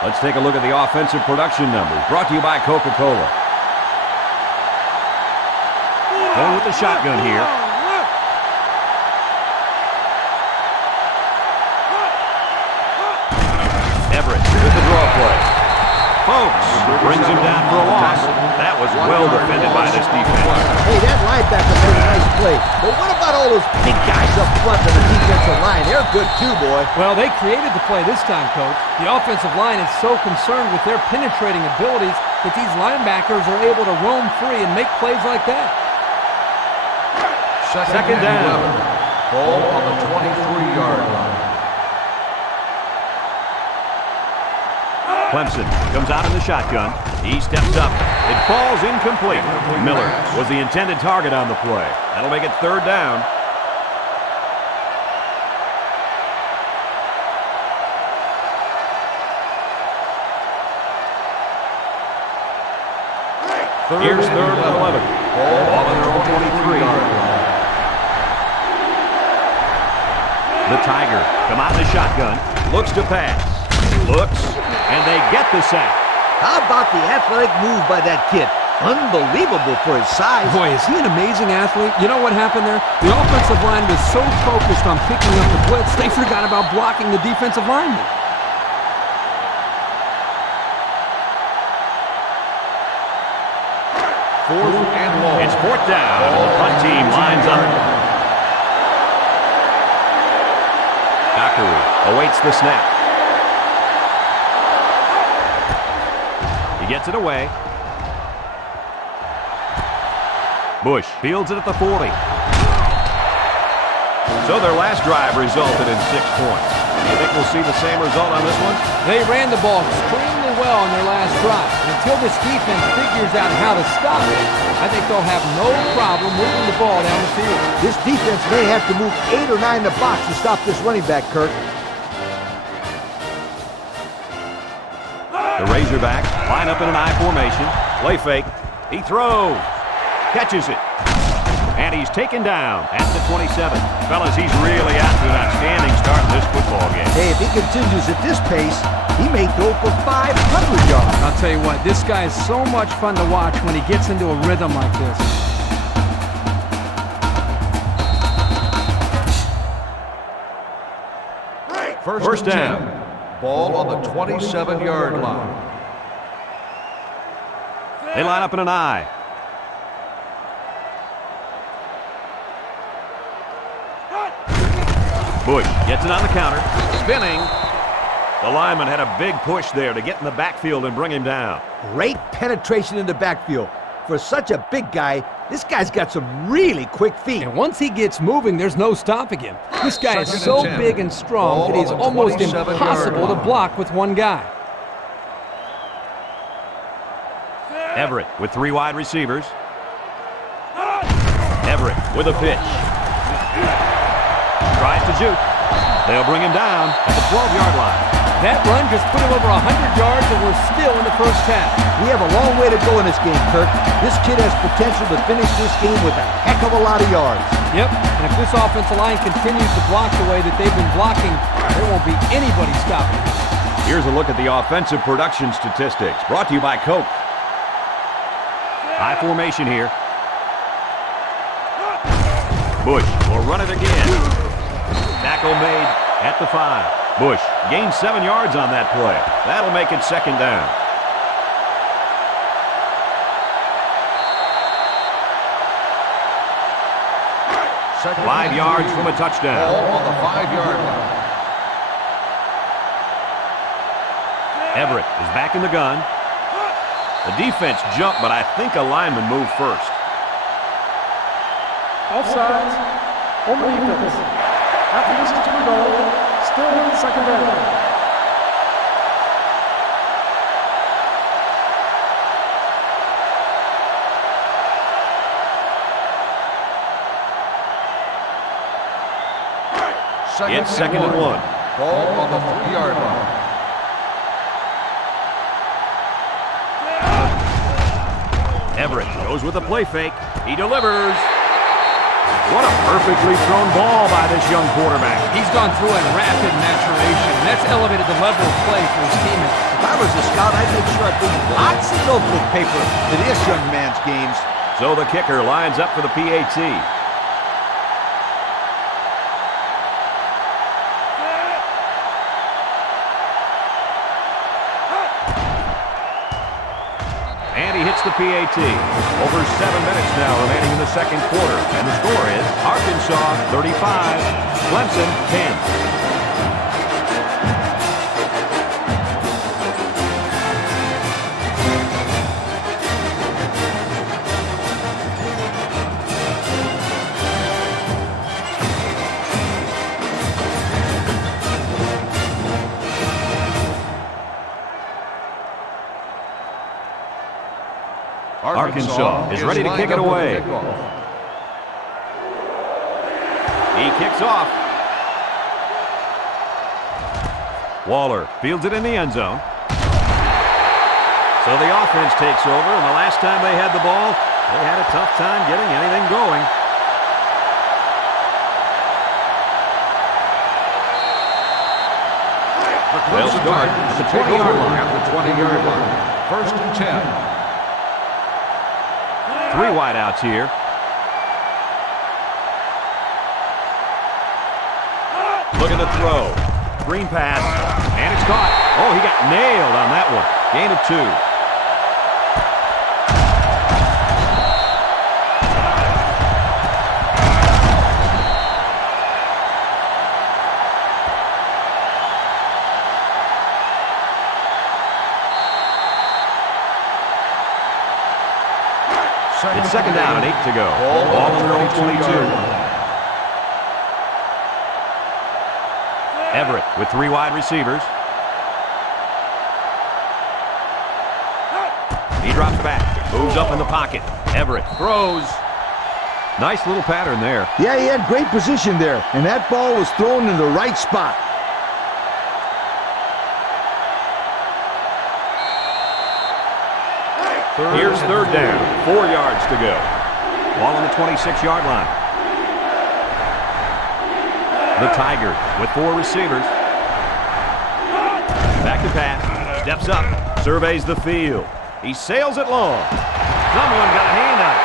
Let's take a look at the offensive production numbers brought to you by Coca-Cola. Going with the shotgun here. Everett with the draw play. Folks brings him down for a loss. That was well defended by this defense. Hey, that linebacker made a nice play. But what about all those big guys up front of the defensive line? They're good too, boy. Well, they created the play this time, Coach. The offensive line is so concerned with their penetrating abilities that these linebackers are able to roam free and make plays like that. Second down. Ball on the 23-yard line. Clemson comes out in the shotgun. He steps up. It falls incomplete. Miller was the intended target on the play. That'll make it 3rd down. Here's third and 11. Ball on their own 23-yard line. The Tigers come out in the shotgun. Looks to pass. Looks. And they get the sack. How about the athletic move by that kid? Unbelievable for his size. Boy, is he an amazing athlete. You know what happened there? The offensive line was so focused on picking up the blitz, they forgot about blocking the defensive lineman. Fourth and long. It's fourth down. The punt team lines up. Dockery awaits the snap. He gets it away. Bush fields it at the 40. So their last drive resulted in 6 points. Do you think we'll see the same result on this one? They ran the ball extremely well on their last drive. And until this defense figures out how to stop it, I think they'll have no problem moving the ball down the field. This defense may have to move 8 or 9 in the box to stop this running back, Kirk. The Razorbacks line up in an I formation. Play fake. He throws. Catches it. And he's taken down at the 27. Fellas, he's really out to an outstanding start in this football game. Hey, if he continues at this pace, he may throw for 500 yards. I'll tell you what, this guy is so much fun to watch when he gets into a rhythm like this. First down. Ball on the 27-yard line. They line up in an I. Bush gets it on the counter. Spinning. The lineman had a big push there to get in the backfield and bring him down. Great penetration in the backfield. For such a big guy, this guy's got some really quick feet. And once he gets moving, there's no stopping him. This guy is Second so and 10. big and strong that he's Ball on the almost 27-yard impossible to line. block with one guy. Everett with 3 wide receivers. Everett with a pitch. Tries to juke. They'll bring him down at the 12-yard line. That run just put him over 100 yards, and we're still in the first half. We have a long way to go in this game, Kirk. This kid has potential to finish this game with a heck of a lot of yards. Yep, and if this offensive line continues to block the way that they've been blocking, there won't be anybody stopping him. Here's a look at the offensive production statistics, brought to you by Coke. High formation here. Bush will run it again. Tackle made at the 5. Bush gains 7 yards on that play. That'll make it second down. Second 5 and yards 3. from a touchdown. Ball on the 5-yard line. Everett is back in the gun. The defense jumped, but I think a lineman moved first. Offsides. Home defense. After this is to go, still second down. It's second and 1. Ball on the 3-yard line. Everett goes with a play fake. He delivers. What a perfectly thrown ball by this young quarterback. He's gone through a rapid maturation. That's elevated the level of play for his teammates. If I was a scout, I'd make sure I bring lots of notebook paper to this young man's games. So the kicker lines up for the PAT. And he hits the PAT. Over 7 minutes now remaining in the second quarter. And the score is Arkansas 35, Clemson 10. Arkansas is ready to kick it away. He kicks off. Waller fields it in the end zone. So the offense takes over, and the last time they had the ball, they had a tough time getting anything going. They'll start at the 20-yard line. At the 20-yard line. 1st and 10. 3 wideouts here. Look at the throw. Screen pass, and it's caught. Oh, he got nailed on that one. Gain of 2. It's 2nd down and 8 to go. Ball on their own 22. Everett with 3 wide receivers. He drops back, moves up in the pocket. Everett throws. Nice little pattern there. Yeah, he had great position there, and that ball was thrown in the right spot. Here's 3rd down, 4 yards to go. Ball on the 26-yard line. The Tigers with 4 receivers. Back to pass, steps up, surveys the field. He sails it long. Someone got a hand on it.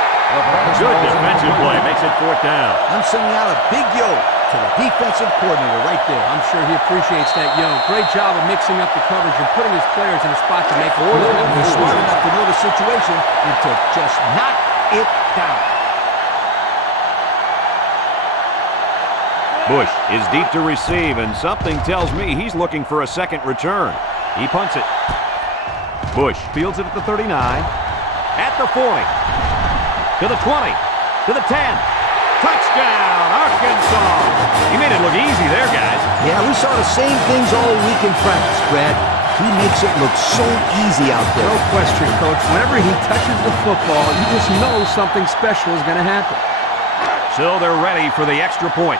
Good defensive play, makes it 4th down. I'm sending out a big yo to the defensive coordinator right there. I'm sure he appreciates that, yo. Great job of mixing up the coverage and putting his players in a spot to make the play. He's smart enough to know the situation and to just knock it down. Bush is deep to receive, and something tells me he's looking for a 2nd return. He punts it. Bush fields it at the 39, at the 40, to the 20, to the 10. Touchdown, Arkansas! He made it look easy there, guys. Yeah, we saw the same things all week in practice, Brad. He makes it look so easy out there. No question, Coach. Whenever he touches the football, you just know something special is going to happen. So they're ready for the extra point.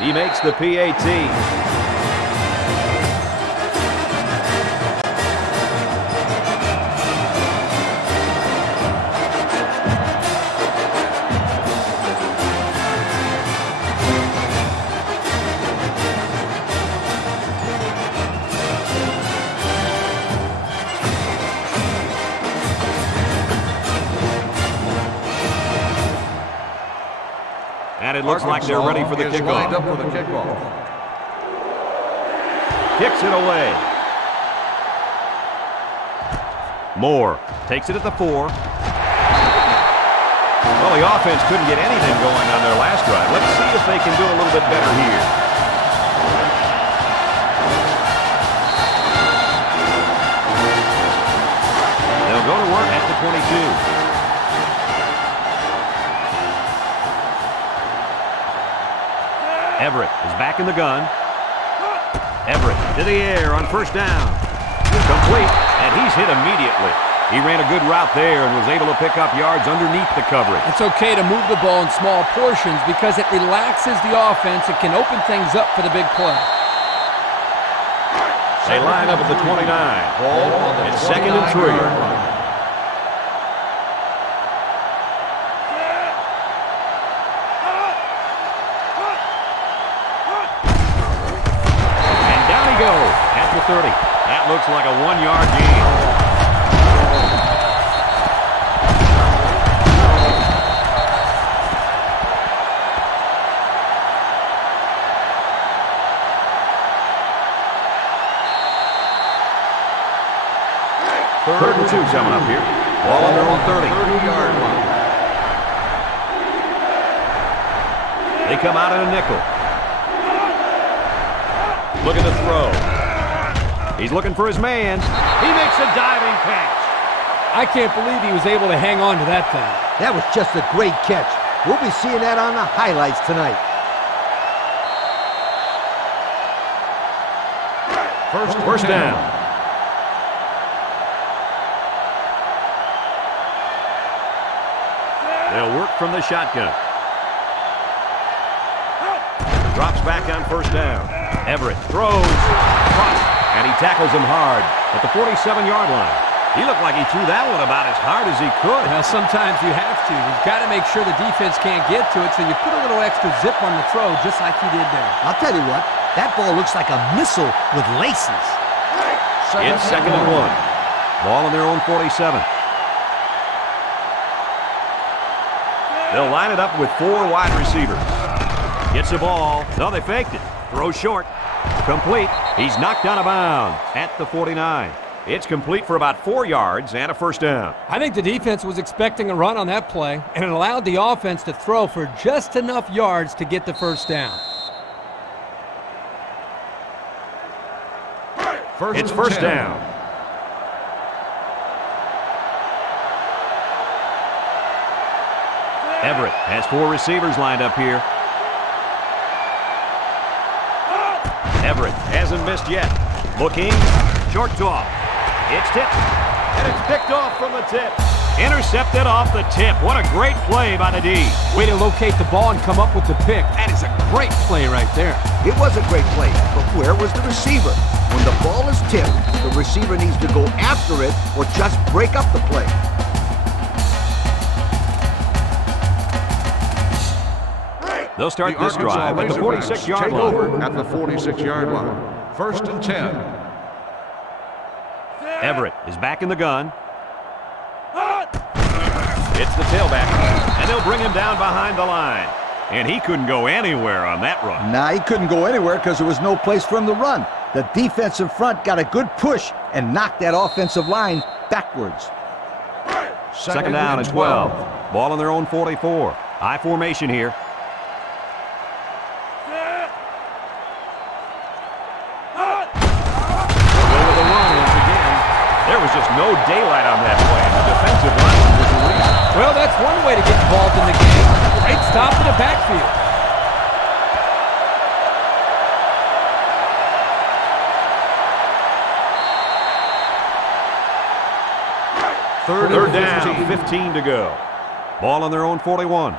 He makes the PAT. And it looks like they're ready for the kickoff. Lined up for the kickoff. Kicks it away. Moore takes it at the 4. Well, the offense couldn't get anything going on their last drive. Let's see if they can do a little bit better here. They'll go to work at the 22. Everett is back in the gun. Everett to the air on 1st down. Complete, and he's hit immediately. He ran a good route there and was able to pick up yards underneath the coverage. It's okay to move the ball in small portions because it relaxes the offense and can open things up for the big play. They line up at the 29. It's 2nd and 3. At the 30. That looks like a 1-yard gain. Third and 2 coming up here. Ball on their own 30. 30-yard line. They come out in a nickel. Look at the throw. He's looking for his man. He makes a diving catch. I can't believe he was able to hang on to that thing. That was just a great catch. We'll be seeing that on the highlights tonight. First down. They'll work from the shotgun. Drops back on first down. Everett throws. And he tackles him hard at the 47-yard line. He looked like he threw that one about as hard as he could. Now, sometimes you have to. You've got to make sure the defense can't get to it, so you put a little extra zip on the throw, just like he did there. I'll tell you what, that ball looks like a missile with laces. It's 2nd and 1. Ball on their own 47. They'll line it up with 4 wide receivers. Gets the ball. No, they faked it. Throw short. Complete. He's knocked out of bounds at the 49. It's complete for about 4 yards and a first down. I think the defense was expecting a run on that play, and it allowed the offense to throw for just enough yards to get the first down. It's first down. Everett has 4 receivers lined up here. Everett hasn't missed yet. Looking. Short toss. It's tipped. And it's picked off from the tip. Intercepted off the tip. What a great play by the D. Way to locate the ball and come up with the pick. That is a great play right there. It was a great play, but where was the receiver? When the ball is tipped, the receiver needs to go after it or just break up the play. They'll start this drive at the 46-yard Take line. over at the 46-yard line. 1st and 10. Everett is back in the gun. It's the tailback, and they'll bring him down behind the line. And he couldn't go anywhere on that run. Nah, he couldn't go anywhere because there was no place for him to run. The defensive front got a good push and knocked that offensive line backwards. 2nd down and 12. Ball on their own 44. High formation here. There was just no daylight on that play. The defensive line was released. Well, that's one way to get involved in the game. Great stop in the backfield. Third down, 15 to go. Ball on their own 41.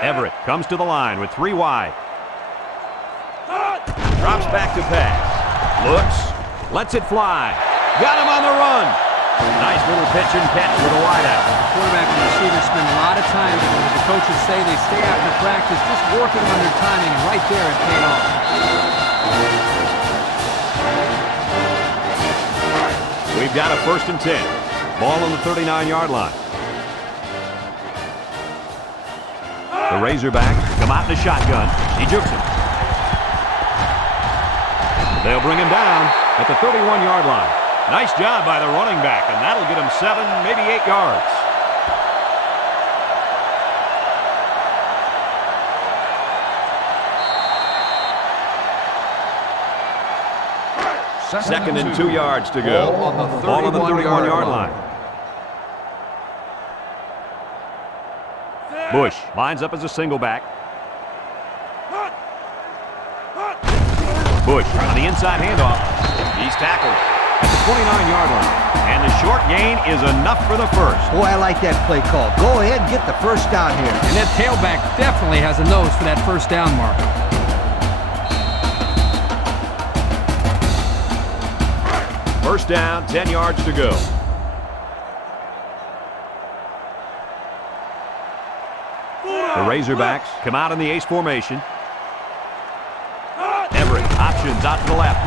Everett comes to the line with 3 wide. Drops back to pass. Looks, lets it fly. Got him on the run. Nice little pitch and catch for the wideout. Quarterback and receivers spend a lot of time together. The coaches say they stay after practice just working on their timing, and right there it paid off. We've got a 1st and 10. Ball on the 39-yard line. The Razorbacks come out in a shotgun. He jukes him. They'll bring him down at the 31-yard line. Nice job by the running back, and that'll get him 7, maybe 8 yards. Second and 2 yards to go. Ball on the 31-yard line. Bush lines up as a single back. Bush on the inside handoff. He's tackled at the 29-yard line. And the short gain is enough for the first. Boy, I like that play call. Go ahead and get the first down here. And that tailback definitely has a nose for that first down marker. First down, 10 yards to go. The Razorbacks come out in the ace formation. Everett options out to the left.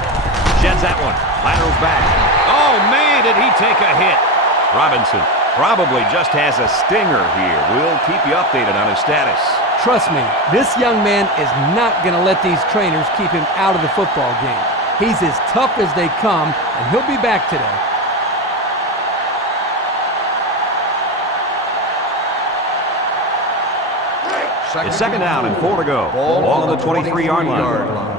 Sheds that one. Laterals back. Oh, man, did he take a hit. Robinson probably just has a stinger here. We'll keep you updated on his status. Trust me, this young man is not going to let these trainers keep him out of the football game. He's as tough as they come, and he'll be back today. It's 2nd down and 4 to go. Ball on the 23-yard line.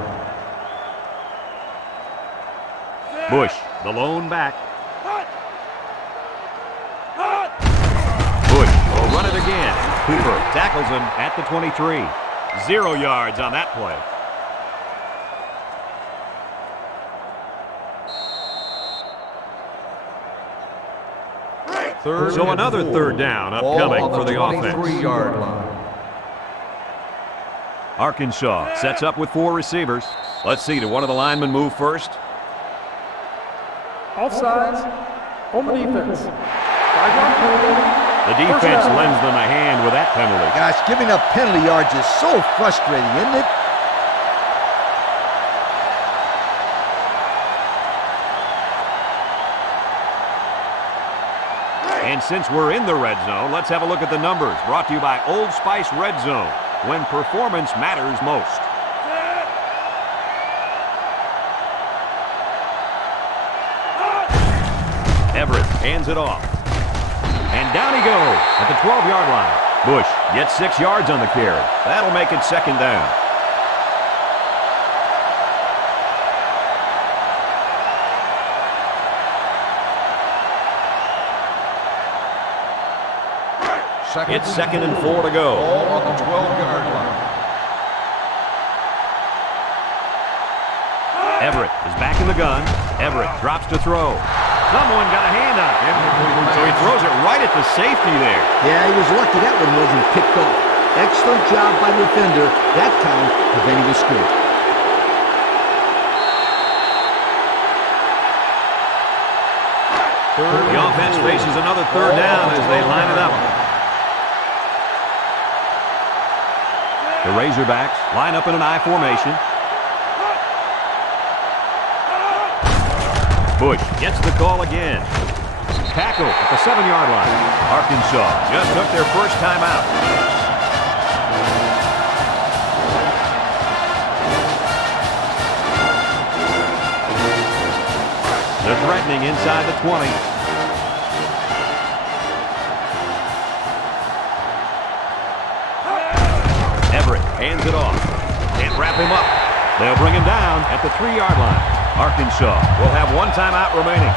Bush, the lone back. Bush will run it again. Cooper tackles him at the 23. 0 yards on that play. So another 3rd down upcoming for the offense. 23-yard line. Arkansas sets up with 4 receivers. Let's see, did one of the linemen move first? Offsides on the defense. 5-yard penalty. The defense lends them a hand with that penalty. Gosh, giving up penalty yards is so frustrating, isn't it? And since we're in the red zone, let's have a look at the numbers. Brought to you by Old Spice Red Zone, when performance matters most. Everett hands it off. And down he goes at the 12-yard line. Bush gets 6 yards on the carry. That'll make it 2nd down. It's 2nd and 4 to go. Ball on the 12-yard line. Everett is back in the gun. Everett drops to throw. Someone got a hand on him, so he throws it right at the safety there. Yeah, he was lucky that one wasn't picked off. Excellent job by the defender that time preventing a score. The offense faces another 3rd down as they line it up. The Razorbacks line up in an I formation. Bush gets the call again. Tackle at the 7-yard line. Arkansas just took their first time out. They're threatening inside the 20. Everett hands it off. Can't wrap him up. They'll bring him down at the 3-yard line. Arkansas will have 1 timeout remaining.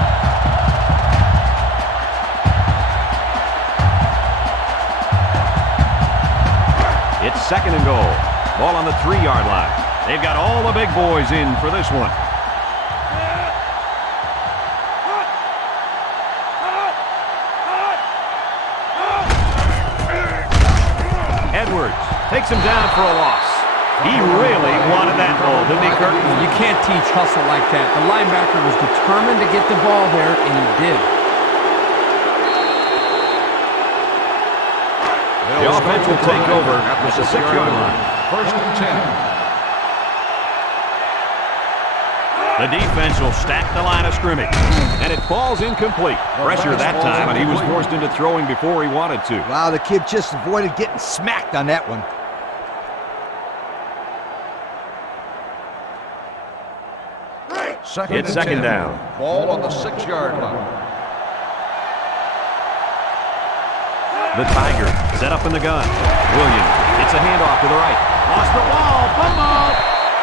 It's 2nd and goal. Ball on the 3-yard line. They've got all the big boys in for this one. Edwards takes him down for a loss. He really wanted that ball, didn't he, Kurt? You can't teach hustle like that. The linebacker was determined to get the ball there, and he did. The offense will take over at the 6-yard line. 1st and 10. The defense will stack the line of scrimmage, and it falls incomplete. Pressure that time, and he was forced into throwing before he wanted to. Wow, the kid just avoided getting smacked on that one. It's 2nd down. Ball on the 6-yard line. The Tigers set up in the gun. Williams gets a handoff to the right. Lost the ball. Fumble.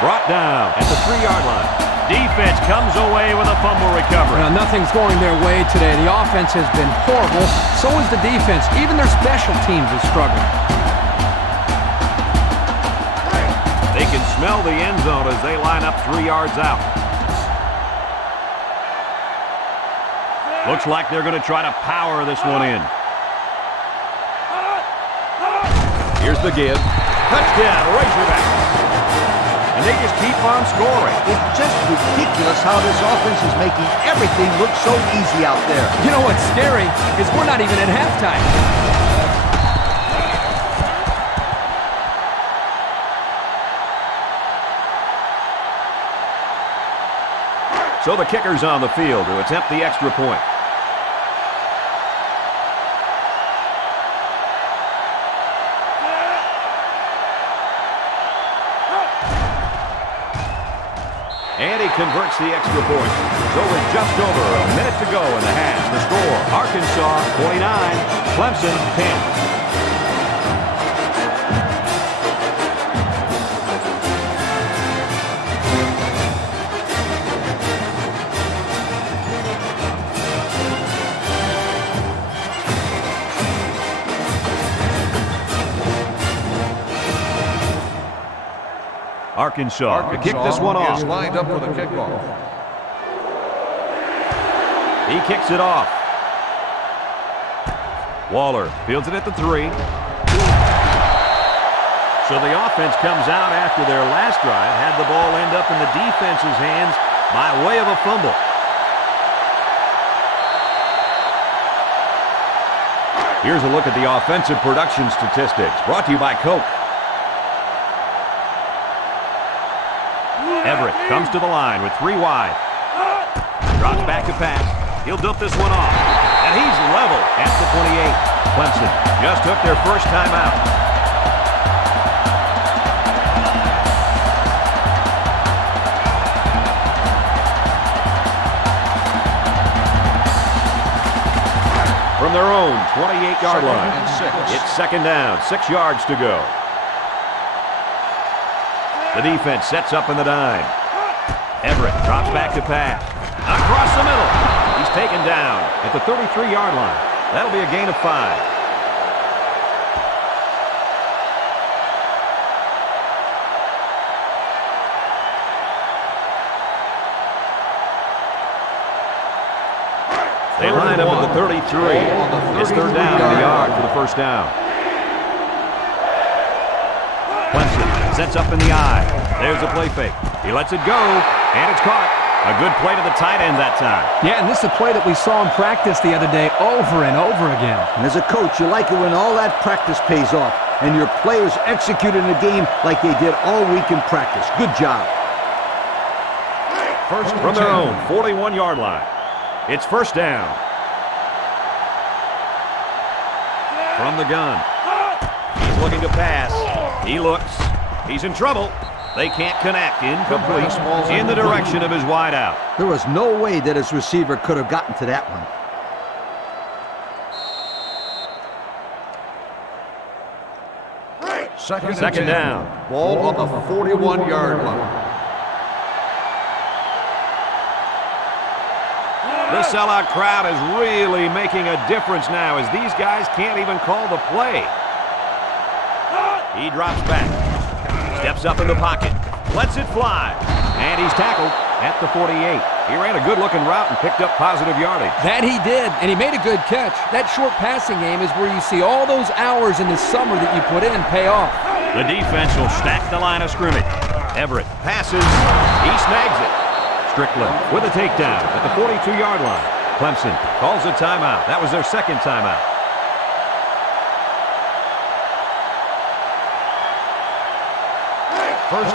Brought down at the 3-yard line. Defense comes away with a fumble recovery. Well, nothing's going their way today. The offense has been horrible. So is the defense. Even their special teams is struggling. They can smell the end zone as they line up 3 yards out. Looks like they're going to try to power this one in. Here's the give. Touchdown, Razorbacks. And they just keep on scoring. It's just ridiculous how this offense is making everything look so easy out there. You know what's scary is we're not even at halftime. So the kicker's on the field to attempt the extra point. And he converts the extra point. So with just over a minute to go in the half, the score, Arkansas 29, Clemson 10. Arkansas to kick this one off. Is lined up for the kickoff. He kicks it off. Waller fields it at the 3. So the offense comes out after their last drive, had the ball end up in the defense's hands by way of a fumble. Here's a look at the offensive production statistics, brought to you by Coke. Everett comes to the line with 3 wide. Drops back to pass. He'll dump this one off. And he's level at the 28. Clemson just took their first time out. From their own 28-yard line. It's second down, 6 yards to go. The defense sets up in the dime. Everett drops back to pass. Across the middle. He's taken down at the 33-yard line. That'll be a gain of 5. They line up at the 33. It's third down in the yard for the first down. Clemson sets up in the eye. There's a play fake. He lets it go, and it's caught. A good play to the tight end that time. Yeah, and this is a play that we saw in practice the other day over and over again. And as a coach, you like it when all that practice pays off and your players execute in the game like they did all week in practice. Good job. First from their own 41-yard line. It's first down. From the gun. He's looking to pass. He looks. He's in trouble. They can't connect. Incomplete in the direction of his wideout. There was no way that his receiver could have gotten to that one. Second down. Ball on the 41-yard line. The sellout crowd is really making a difference now as these guys can't even call the play. He drops back. Steps up in the pocket. Lets it fly. And he's tackled at the 48. He ran a good-looking route and picked up positive yardage. That he did, and he made a good catch. That short passing game is where you see all those hours in the summer that you put in pay off. The defense will stack the line of scrimmage. Everett passes. He snags it. Strickland with a takedown at the 42-yard line. Clemson calls a timeout. That was their second timeout.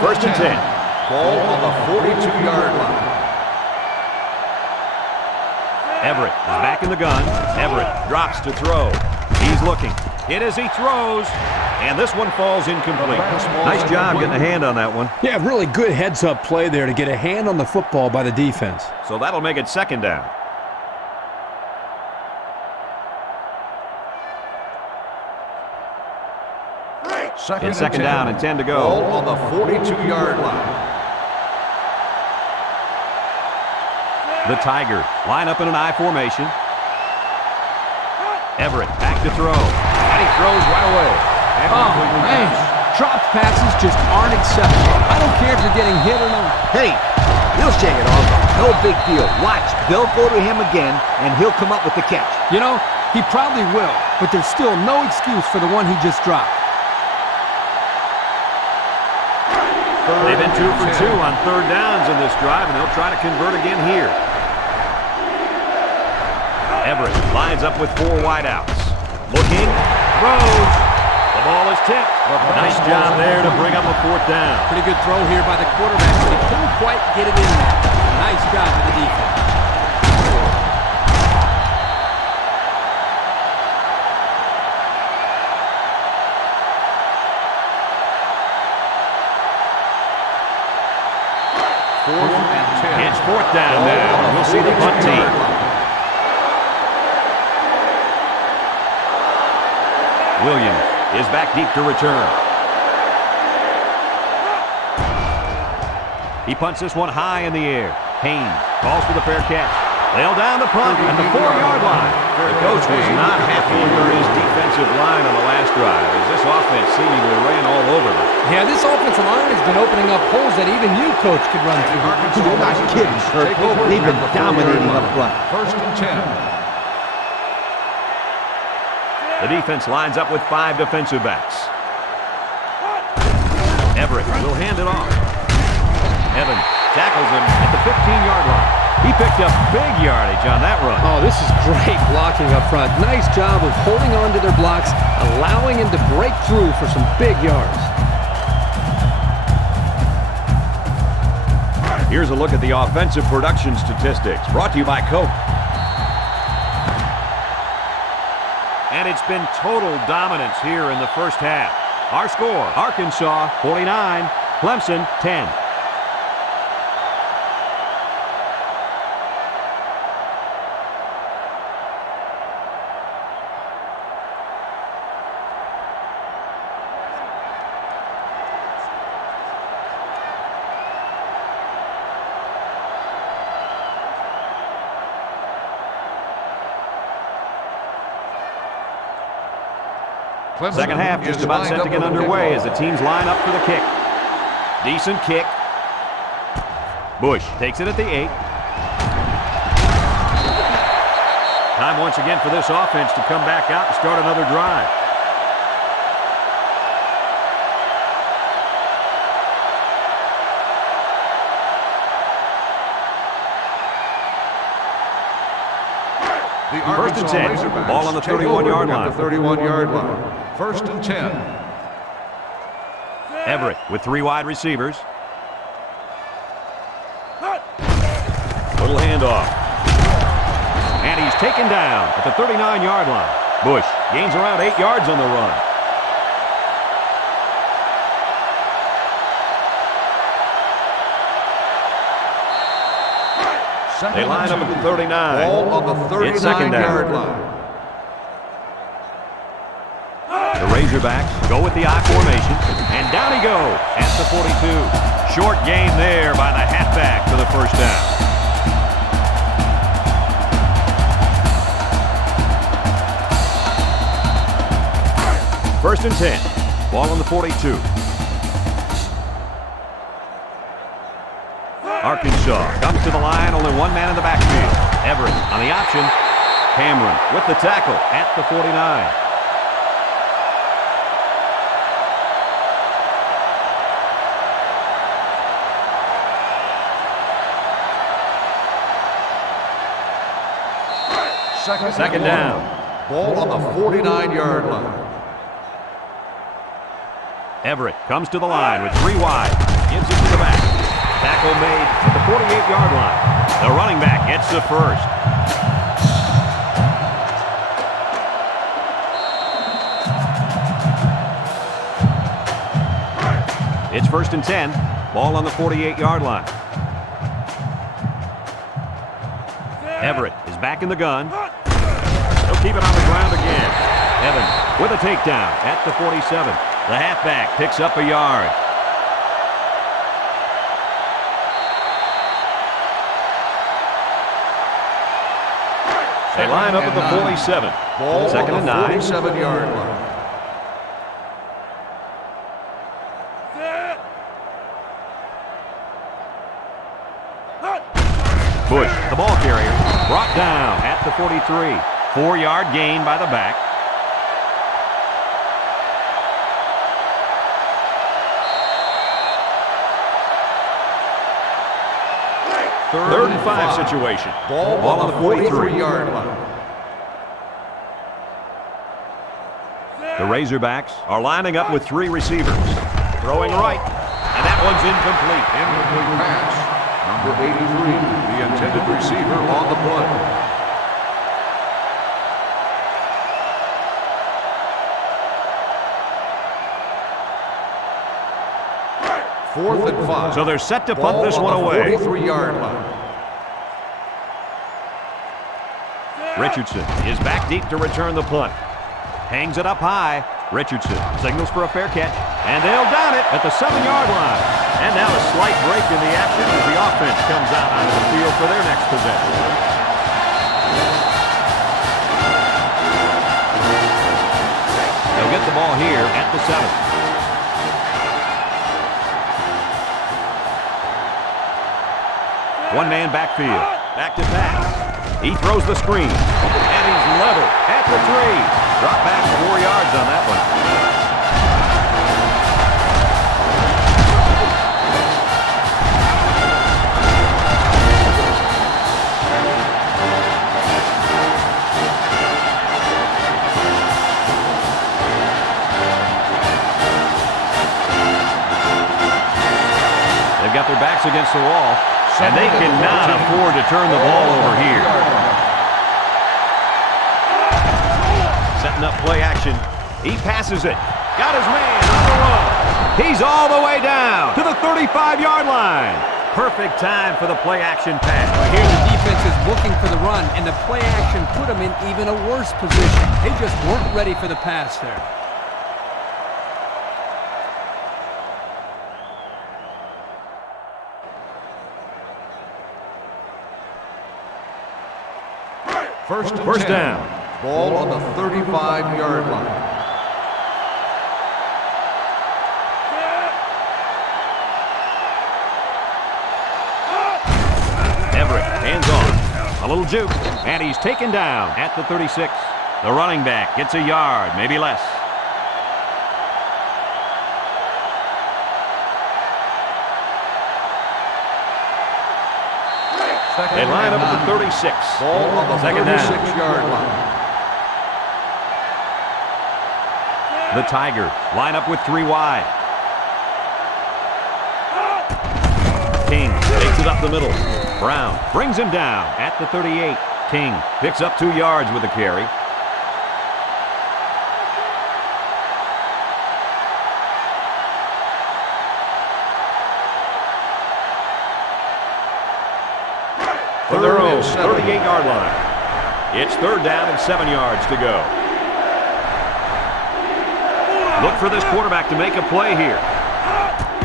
First and 10. Ball on the 42-yard line. Everett is back in the gun. Everett drops to throw. He's looking. Hit as he throws. And this one falls incomplete. Nice job getting a hand on that one. Yeah, really good heads-up play there to get a hand on the football by the defense. So that'll make it second down. It's second down and 10 to go. Ball on the 42-yard line. The Tigers line up in an I formation. Everett back to throw. And he throws right away. Oh, man. Dropped passes just aren't acceptable. I don't care if you're getting hit or not. Hey, he'll shake it off. No big deal. Watch. They'll go to him again, and he'll come up with the catch. You know, he probably will, but there's still no excuse for the one he just dropped. They've been 2 for 2 on third downs in this drive, and they'll try to convert again here. Everett lines up with 4 wideouts. Looking, throws. The ball is tipped. Nice job there to bring up a 4th down. Pretty good throw here by the quarterback, but he couldn't quite get it in there. Nice job by the defense. It's 4th down now. We'll see the punt team. Williams is back deep to return. He punts this one high in the air. Haynes calls for the fair catch. They'll down the punt at the 4-yard line. The coach was not happy with his defensive line on the last drive as this offense seemingly ran all over them. Yeah, this offensive line has been opening up holes that even you, coach, could run through. You're not kidding, Kurt. They've been dominating up front. First and 10. The defense lines up with 5 defensive backs. Everett will hand it off. Evans tackles him at the 15-yard line. He picked up big yardage on that run. Oh, this is great blocking up front. Nice job of holding on to their blocks, allowing him to break through for some big yards. Here's a look at the offensive production statistics, brought to you by Coke. And it's been total dominance here in the first half. Our score, Arkansas 49, Clemson 10. Second half just about set to get underway as the teams line up for the kick. Decent kick. Bush takes it at the 8. Time once again for this offense to come back out and start another drive. First and 10. Ball on the 31-yard line. 31-yard line. First and 10. Everett with 3 wide receivers. Little handoff. And he's taken down at the 39-yard line. Bush gains around 8 yards on the run. They line up at the 39. Ball on the 39-yard line. The Razorbacks go with the I formation, and down he goes at the 42. Short gain there by the halfback for the first down. First and 10. Ball on the 42. Arkansas comes to the line, only one man in the backfield. Everett on the option. Cameron with the tackle at the 49. Second down. Ball on the 49-yard line. Everett comes to the line with 3 wide. Gives it to the back. Tackle made at the 48-yard line. The running back gets the first. It's first and 10. Ball on the 48-yard line. Everett is back in the gun. He'll keep it on the ground again. Evans with a takedown at the 47. The halfback picks up a yard. They line up at the 47. Ball Second on and the 9. 47-yard line. Bush, the ball carrier, brought down at the 43. 4-yard gain by the back. Third and 5 situation. Ball on the 43-yard line. The Razorbacks are lining up with 3 receivers. Throwing right, and that one's incomplete. Incomplete pass. Number 83, the intended receiver on the play. Fourth and 5. So they're set to punt this one away. 43-yard line. Richardson is back deep to return the punt. Hangs it up high. Richardson signals for a fair catch, and they'll down it at the 7-yard line. And now a slight break in the action as the offense comes out onto the field for their next possession. They'll get the ball here at the 7. One-man backfield. Back to pass. He throws the screen. And he's level at the 3. Drop back 4 yards on that one. backs against the wall, and they cannot afford to turn the ball over here. Setting up play action. He passes it. Got his man on the run. He's all the way down to the 35-yard line. Perfect time for the play action pass. Here the defense is looking for the run, and the play action put them in even a worse position. They just weren't ready for the pass there. First down. Ball on the 35-yard line. Hands off. A little juke. And he's taken down at the 36. The running back gets a yard, maybe less. They line up at the 36. Ball on the Second down. 36-yard line. The Tigers line up with 3 wide. King takes it up the middle. Brown brings him down at the 38. King picks up 2 yards with a carry. For their own 38-yard line. It's 3rd down and 7 yards to go. Look for this quarterback to make a play here.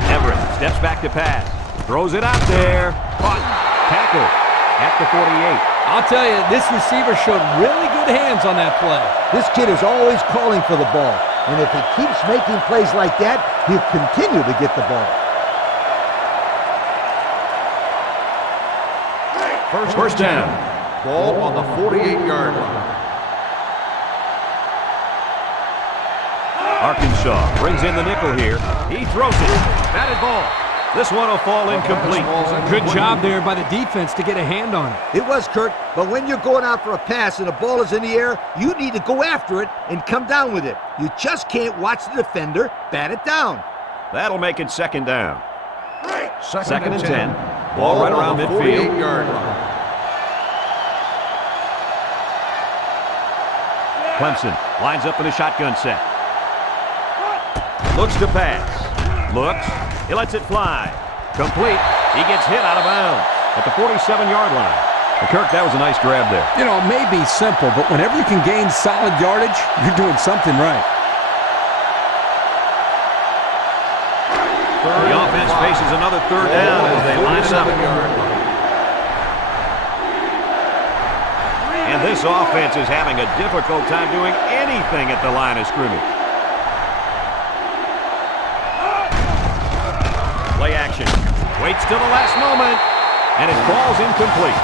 Everett steps back to pass. Throws it out there. Caught. Tackle at the 48. I'll tell you, this receiver showed really good hands on that play. This kid is always calling for the ball, and if he keeps making plays like that, he'll continue to get the ball. First down. Ball on the 48-yard line. Arkansas brings in the nickel here. He throws it. Batted ball. This one will fall incomplete. Good job there by the defense to get a hand on it. It was, Kurt, but when you're going out for a pass and the ball is in the air, you need to go after it and come down with it. You just can't watch the defender bat it down. That'll make it 2nd down. Second and 10. Ball right around midfield. 48-yard line. Clemson lines up in a shotgun set. Looks to pass. Looks. He lets it fly. Complete. He gets hit out of bounds at the 47-yard line. Well, Kirk, that was a nice grab there. You know, it may be simple, but whenever you can gain solid yardage, you're doing something right. The offense faces another 3rd down as they line it up. And this offense is having a difficult time doing anything at the line of scrimmage. Play action. Waits till the last moment, and it falls incomplete.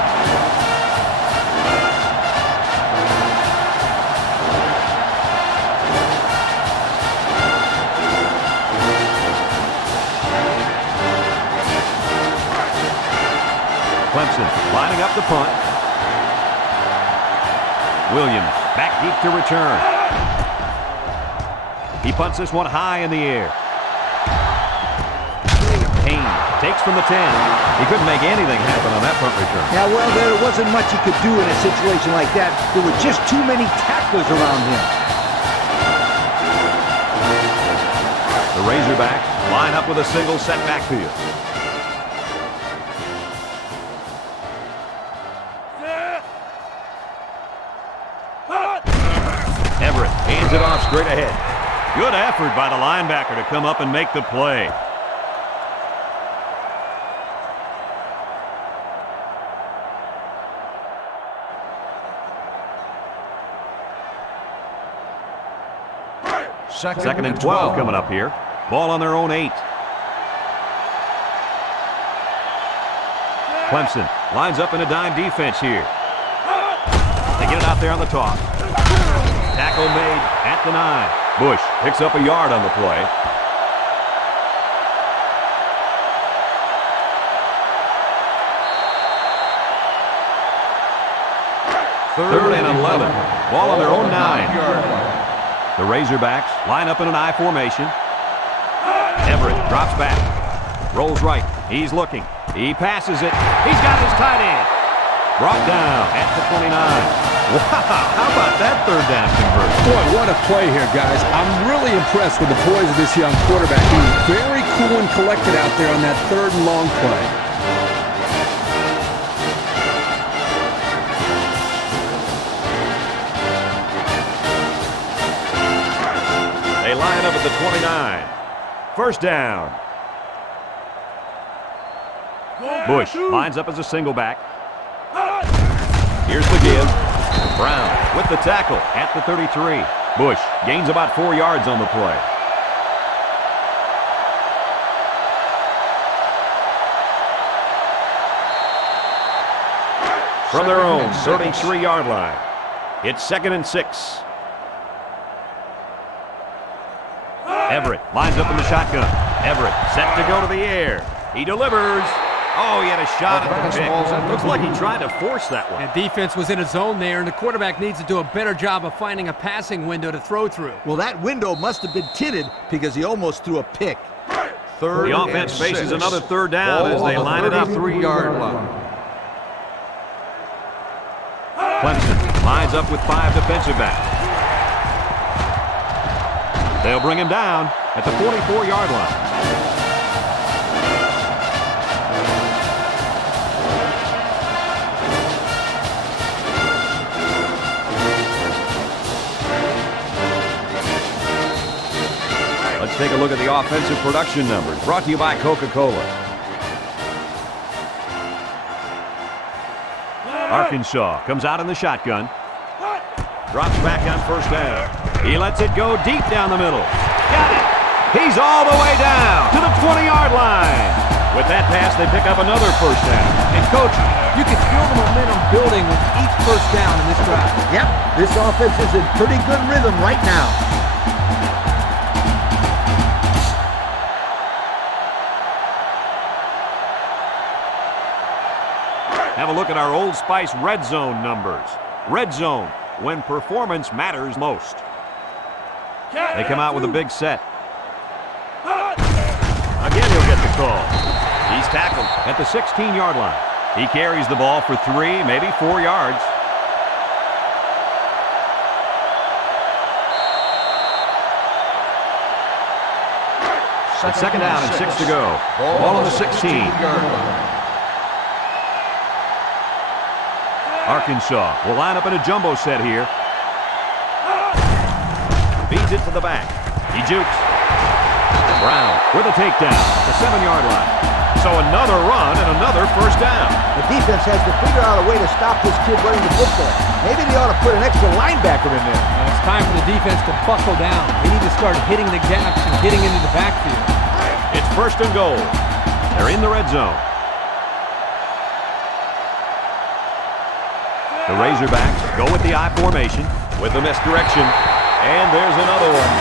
Clemson lining up the punt. Williams back deep to return. He punts this one high in the air. Takes from the 10. He couldn't make anything happen on that punt return. Yeah, well, there wasn't much he could do in a situation like that. There were just too many tacklers around him. The Razorbacks line up with a single set backfield. Everett hands it off straight ahead. Good effort by the linebacker to come up and make the play. Second and 12 coming up here. Ball on their own 8. Clemson lines up in a dime defense here. They get it out there on the toss. Tackle made at the 9. Bush picks up a yard on the play. Third and 11. Ball on their own 9. The Razorbacks line up in an I formation. Everett drops back. Rolls right. He's looking. He passes it. He's got his tight end. Brought down at the 29. Wow, how about that third down conversion? Boy, what a play here, guys. I'm really impressed with the poise of this young quarterback. He was very cool and collected out there on that third and long play. They line up at the 29. First down. Bush lines up as a single back. Here's the give. Brown with the tackle at the 33. Bush gains about 4 yards on the play. From their own 33-yard line, it's 2nd and 6. Everett lines up in the shotgun. Everett set to go to the air. He delivers. Oh, he had a shot at the pick. Looks like he tried to force that one. And defense was in a zone there, and the quarterback needs to do a better job of finding a passing window to throw through. Well, that window must have been tinted because he almost threw a pick. The offense faces another third down as they line it up. 33-yard line. Clemson lines up with 5 defensive backs. They'll bring him down at the 44-yard line. Let's take a look at the offensive production numbers, brought to you by Coca-Cola. Arkansas comes out in the shotgun. Drops back on first down. He lets it go deep down the middle. Got it. He's all the way down to the 20-yard line. With that pass, they pick up another first down. And, Coach, you can feel the momentum building with each first down in this drive. Yep, this offense is in pretty good rhythm right now. Have a look at our Old Spice Red Zone numbers. Red Zone, when performance matters most. They come out with a big set. Again, he'll get the call. He's tackled at the 16-yard line. He carries the ball for 3, maybe 4 yards. It's 2nd down and 6 to go. Ball on the 16. Arkansas will line up in a jumbo set here. Feeds it to the back. He jukes. Brown with a takedown at the 7-yard line. So another run and another first down. The defense has to figure out a way to stop this kid running the football. Maybe they ought to put an extra linebacker in there. And it's time for the defense to buckle down. They need to start hitting the gaps and getting into the backfield. It's 1st and goal. They're in the red zone. The Razorbacks go with the I formation with the misdirection. And there's another one.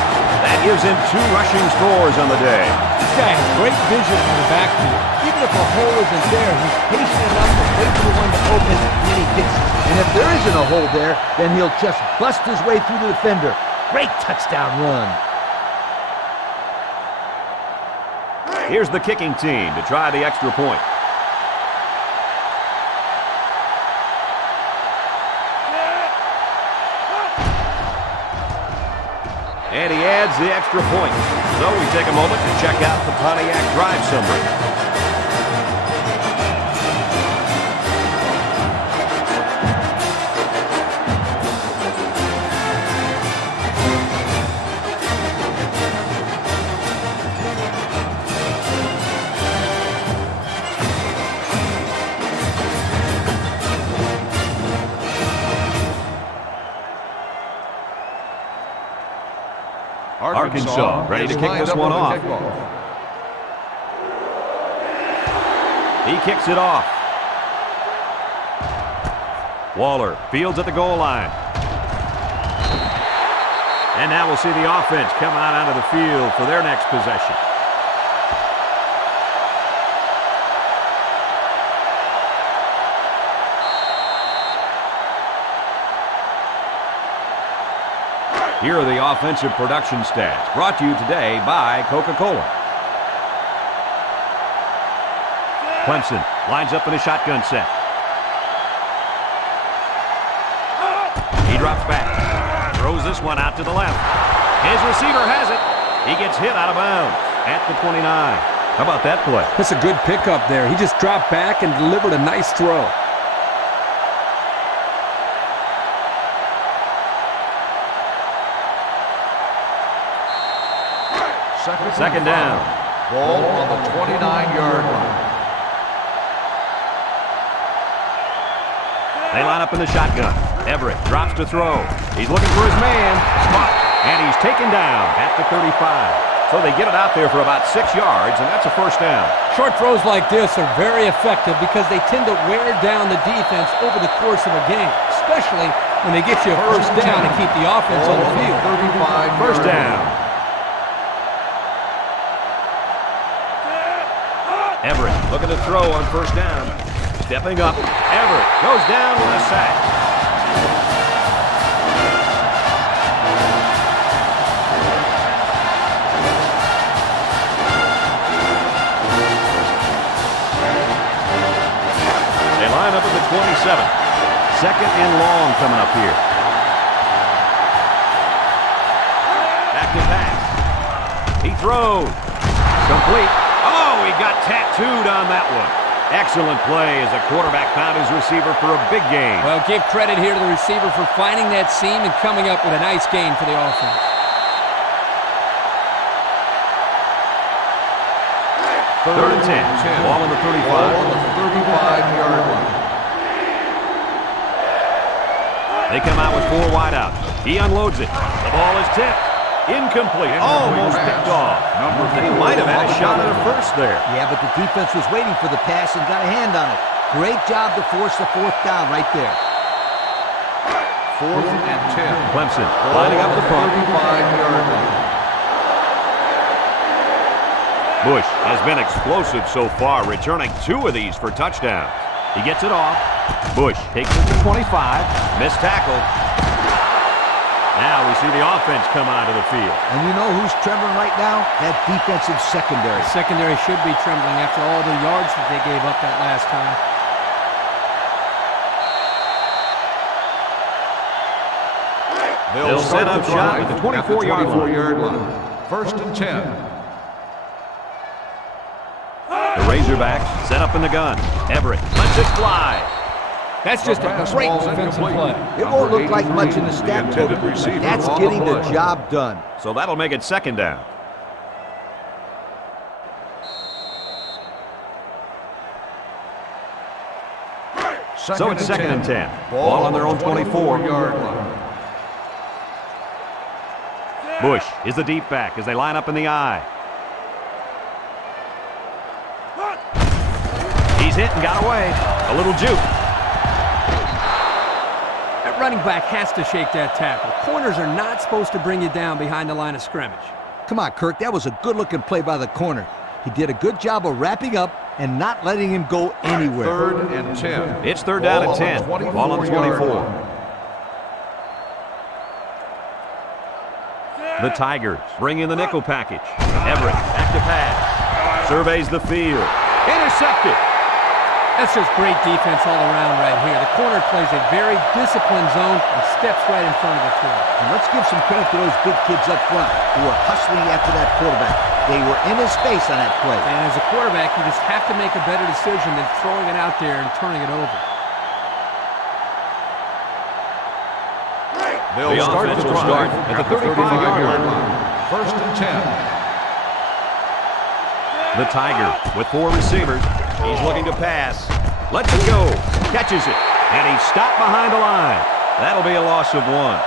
That gives him 2 rushing scores on the day. This guy has great vision in the backfield. Even if a hole isn't there, he's patient enough to wait for the one to open, and then he gets it. And if there isn't a hole there, then he'll just bust his way through the defender. Great touchdown run. Here's the kicking team to try the extra point. And he adds the extra point. So we take a moment to check out the Pontiac drive summary. Arkansas ready to kick this one off. He kicks it off. Waller fields at the goal line. And now we'll see the offense come out onto the field for their next possession. Here are the offensive production stats, brought to you today by Coca-Cola. Clemson lines up in a shotgun set. He drops back. Throws this one out to the left. His receiver has it. He gets hit out of bounds at the 29. How about that play? That's a good pickup there. He just dropped back and delivered a nice throw. Second down. Ball on the 29-yard line. They line up in the shotgun. Everett drops to throw. He's looking for his man. Spot. And he's taken down at the 35. So they get it out there for about 6 yards, and that's a first down. Short throws like this are very effective because they tend to wear down the defense over the course of a game, especially when they get you a first down and keep the offense on the field. First down. Everett looking to throw on first down. Stepping up. Everett goes down with a sack. They line up at the 27. Second and long coming up here. Back to pass. He throws. Complete. Oh, he got tattooed on that one. Excellent play as the quarterback found his receiver for a big gain. Well, give credit here to the receiver for finding that seam and coming up with a nice gain for the offense. Third and 10. Ball on the 35. Ball on the 35-yard line. They come out with 4 wide out. He unloads it. The ball is tipped. Incomplete. Almost picked off. They might have had a shot at a first there. Yeah, but the defense was waiting for the pass and got a hand on it. Great job to force the fourth down right there. Fourth and 10. Clemson lining up the punt. 35-yard line. Bush has been explosive so far, returning 2 of these for touchdowns. He gets it off. Bush takes it to 25. Missed tackle. Now we see the offense come onto the field. And you know who's trembling right now? That defensive secondary. The secondary should be trembling after all the yards that they gave up that last time. They'll set up shop at the 24-yard line. First and 10. The Razorbacks set up in the gun. Everett lets it fly. That's just a great defensive play. It won't look like much in the stat book, but that's getting the job done. So that'll make it second down. So it's second and 10. Ball on their own 24-yard line. Bush is the deep back as they line up in the I. He's hit and got away. A little juke. That running back has to shake that tackle. Corners are not supposed to bring you down behind the line of scrimmage. Come on, Kirk, that was a good-looking play by the corner. He did a good job of wrapping up and not letting him go anywhere. Third and 10. It's third down and 10. Ball on the 24. The Tigers bring in the nickel package. Everett back to pass. Surveys the field. Intercepted. That's just great defense all around right here. The corner plays a very disciplined zone and steps right in front of the field. And let's give some credit to those big kids up front who are hustling after that quarterback. They were in his face on that play. And as a quarterback, you just have to make a better decision than throwing it out there and turning it over. The offense will start at the 35-yard line. First and 10. The Tiger with 4 receivers. He's looking to pass. Lets it go. Catches it. And he's stopped behind the line. That'll be a loss of 1.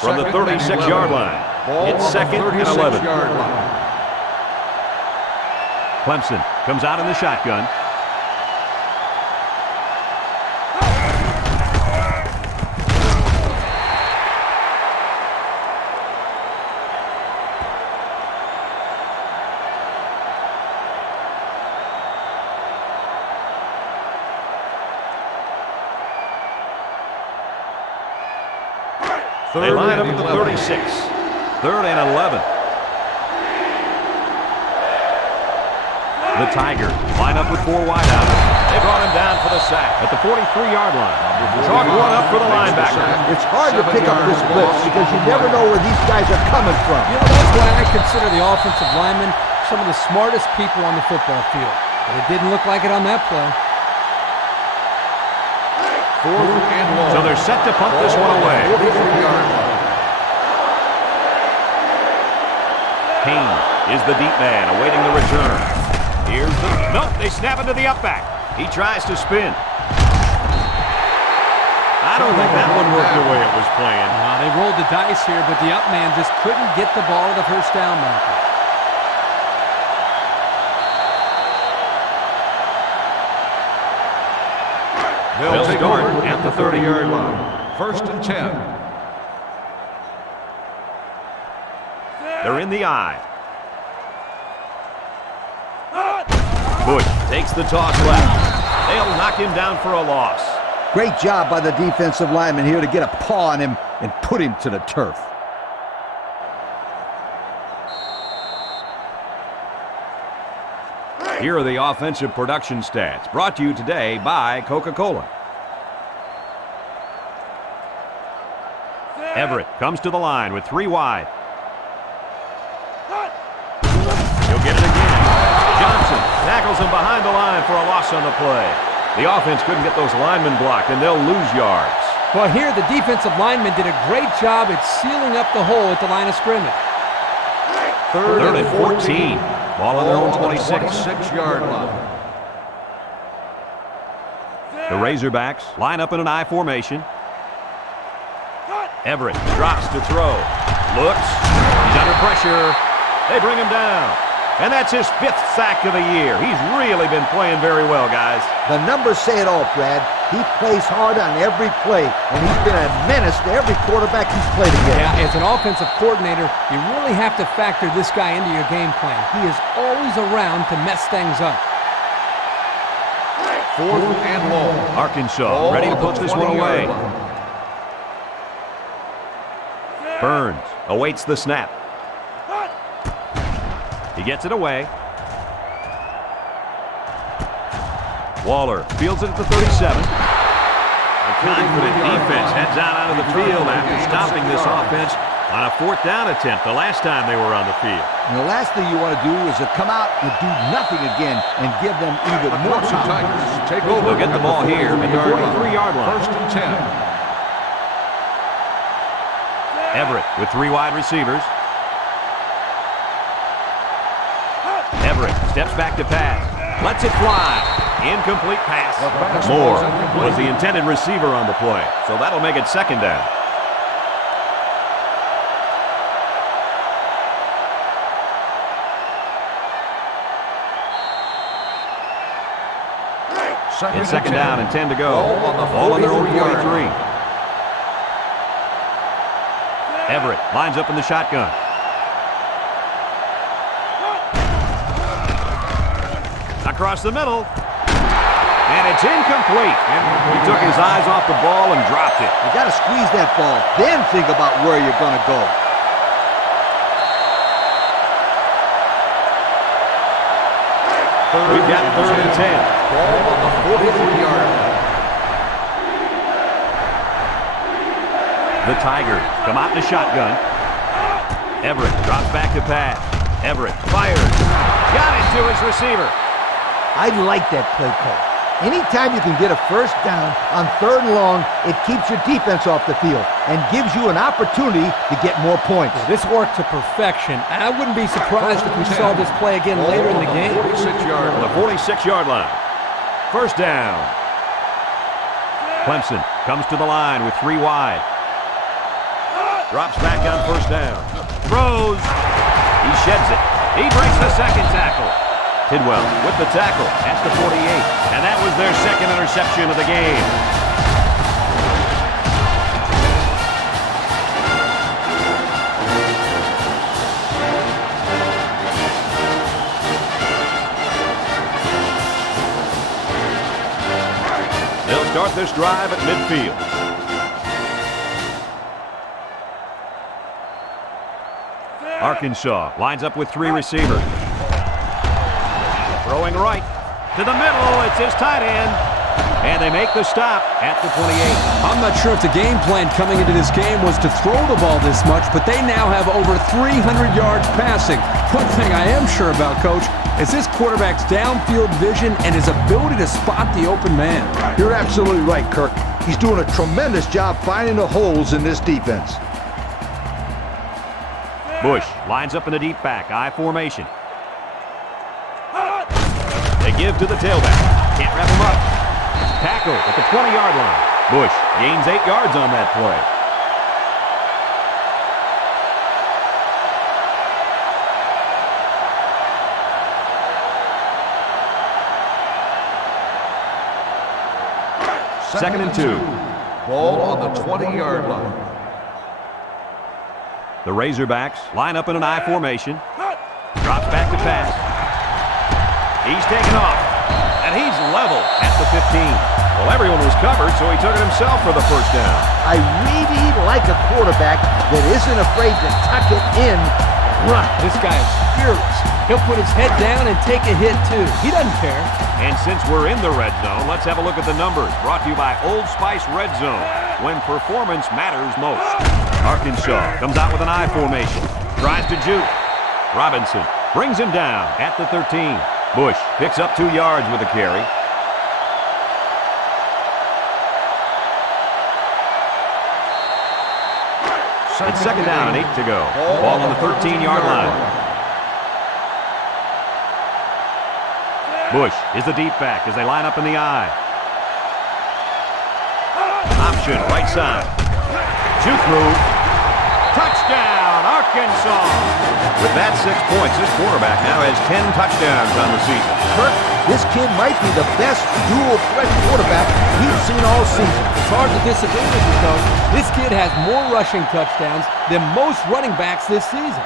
From the 36-yard line. It's second and 11. Clemson comes out in the shotgun. They line up at the 36. 3rd and 11. The Tigers line up with 4 wideouts. They brought him down for the sack at the 43-yard line. Chalk one up for the linebacker. It's hard to pick up this blitz because you never know where these guys are coming from. You know, that's why I consider the offensive linemen some of the smartest people on the football field. But it didn't look like it on that play. 4th and long. So they're set to punt this one away. 43-yard line. Payne is the deep man awaiting the return. Here's the... Nope, they snap into the up back. He tries to spin. I don't think that one worked the way it was playing. They rolled the dice here, but the up man just couldn't get the ball to the first down marker. They'll take over at the 30-yard line. 1st and 10. They're in the eye. Bush takes the toss left. They'll knock him down for a loss. Great job by the defensive lineman here to get a paw on him and put him to the turf. Here are the offensive production stats, brought to you today by Coca-Cola. Everett comes to the line with 3 wide. He'll get it again. Johnson tackles him behind the line for a loss on the play. The offense couldn't get those linemen blocked, and they'll lose yards. Well, here the defensive lineman did a great job at sealing up the hole at the line of scrimmage. 3rd and 14. Ball on their own 26. 26-yard line. The Razorbacks line up in an I formation. Everett drops to throw. Looks. He's under pressure. They bring him down. And that's his 5th sack of the year. He's really been playing very well, guys. The numbers say it all, Brad. He plays hard on every play, and he's been a menace to every quarterback he's played against. Yeah, as an offensive coordinator, you really have to factor this guy into your game plan. He is always around to mess things up. 4th and long. Arkansas ready to put this one away. Burns awaits the snap. He gets it away. Waller fields it at the 37. A confident defense heads out of the field after stopping this offense on a 4th down attempt the last time they were on the field. And the last thing you want to do is to come out and do nothing again and give them even more Clemson time. Tigers take over. They'll get the ball here at the 43-yard line. 1st and 10. Everett with 3 wide receivers. Everett steps back to pass. Lets it fly. Incomplete pass. Moore was the intended receiver on the play, so that'll make it 2nd down. It's 2nd down and 10 to go. Ball on their own 43. Everett lines up in the shotgun. Across the middle. And it's incomplete. He took his eyes off the ball and dropped it. You got to squeeze that ball, then think about where you're going to go. We've got 3rd and 10. Ball on the 43-yard line. The Tigers come out in the shotgun. Everett drops back to pass. Everett fires. Got it to his receiver. I like that play call. Anytime you can get a 1st down on 3rd and long, it keeps your defense off the field and gives you an opportunity to get more points. This worked to perfection. I wouldn't be surprised if we saw this play again later in the game. 46-yard On the 46-yard line. 1st down. Clemson comes to the line with 3 wide. Drops back on 1st down. Throws. He sheds it. He breaks the 2nd tackle. Tidwell with the tackle at the 48. And that was their 2nd interception of the game. They'll start this drive at midfield. Arkansas lines up with 3 receivers. Throwing right to the middle. It's his tight end. And they make the stop at the 28. I'm not sure if the game plan coming into this game was to throw the ball this much, but they now have over 300 yards passing. One thing I am sure about, Coach, is this quarterback's downfield vision and his ability to spot the open man. You're absolutely right, Kirk. He's doing a tremendous job finding the holes in this defense. Bush lines up in the deep back, I formation. They give to the tailback. Can't wrap him up. Tackle at the 20-yard line. Bush gains 8 yards on that play. Second and 2. Ball on the 20-yard line. The Razorbacks line up in an I formation. Drops back to pass. He's taken off. And he's level at the 15. Well, everyone was covered, so he took it himself for the first down. I really like a quarterback that isn't afraid to tuck it in and run. This guy is fearless. He'll put his head down and take a hit, too. He doesn't care. And since we're in the red zone, let's have a look at the numbers. Brought to you by Old Spice Red Zone, when performance matters most. Arkansas comes out with an I formation. Tries to juke. Robinson brings him down at the 13. Bush picks up 2 yards with a carry. It's second down and 8 to go. Ball on the 13-yard line. Bush is the deep back as they line up in the I. Option, right side. Juke move. Touchdown, Arkansas. With that 6 points, this quarterback now has 10 touchdowns on the season. Kirk, this kid might be the best dual threat quarterback we've seen all season. It's hard to disagree with you, Coach. This kid has more rushing touchdowns than most running backs this season.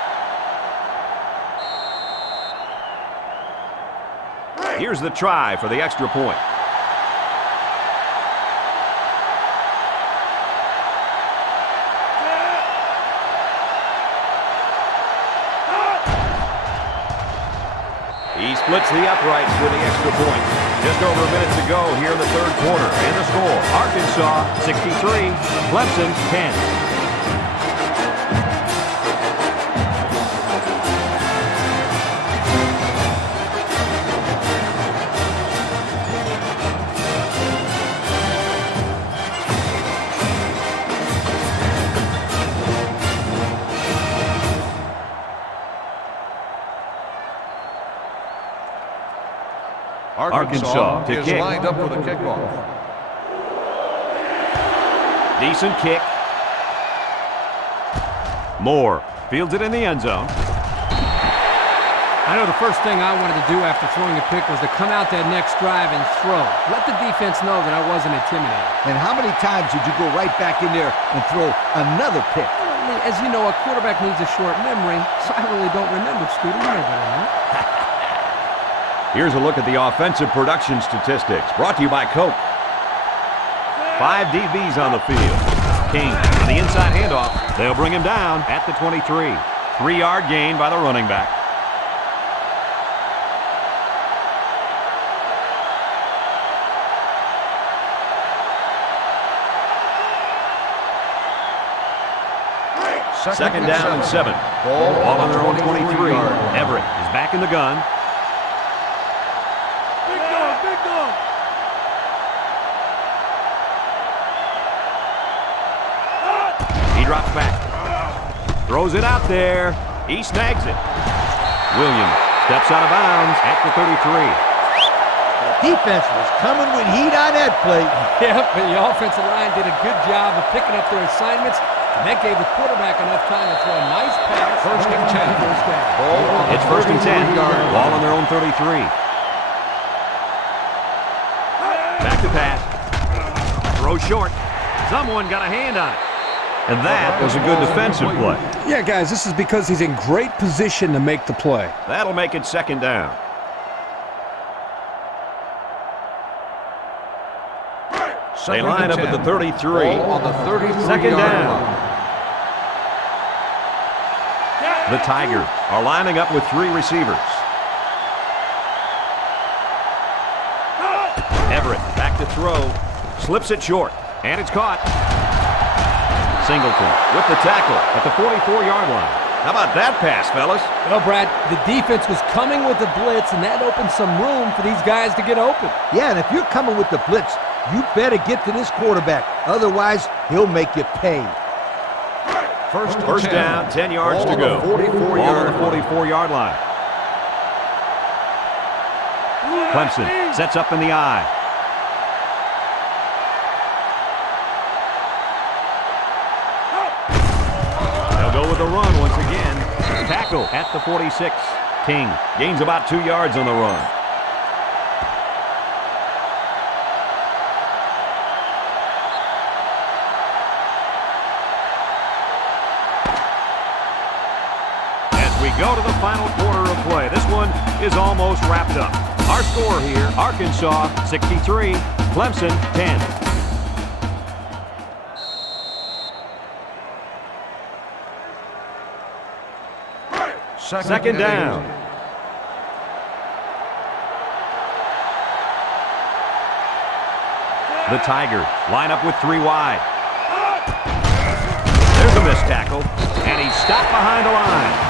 Here's the try for the extra point. He splits the uprights with the extra point. Just over a minute to go here in the third quarter. And the score, Arkansas 63, Clemson 10. Arkansas to is kick. lined up for the kickoff. Decent kick. Moore fields it in the end zone. I know the first thing I wanted to do after throwing a pick was to come out that next drive and throw. Let the defense know that I wasn't intimidated. And how many times did you go right back in there and throw another pick? Well, as you know, a quarterback needs a short memory, so I really don't remember, Scooter. You know better than that. Here's a look at the offensive production statistics, brought to you by Coke. 5 DBs on the field. King on the inside handoff. They'll bring him down at the 23. 3-yard gain by the running back. Second down and 7. Ball on their own 23. Everett is back in the gun. Drops back. Throws it out there. He snags it. Williams steps out of bounds at the 33. The defense was coming with heat on that play. Yeah, but the offensive line did a good job of picking up their assignments, and that gave the quarterback enough time to throw a nice pass. First and 10. It's first and 10. Ball on their own 33. Back to pass. Throw short. Someone got a hand on it. And that was a good defensive play. Yeah, guys, this is because he's in great position to make the play. That'll make it second down. They line up at the 33. Ball on the 33. Second down. The Tigers are lining up with 3 receivers. Everett back to throw. Slips it short. And it's caught. Singleton with the tackle at the 44-yard line. How about that pass, fellas? Well, Brad, the defense was coming with the blitz, and that opened some room for these guys to get open. Yeah, and if you're coming with the blitz, you better get to this quarterback. Otherwise, he'll make you pay. First down, 10 yards to go. Ball on the 44-yard line. Clemson sets up in the I. They'll go with the run once again. Tackle at the 46. King gains about 2 yards on the run. We go to the final quarter of play. This one is almost wrapped up. Our score here, Arkansas 63, Clemson 10. Second down. The Tigers line up with 3 wide. There's a missed tackle, and he's stopped behind the line.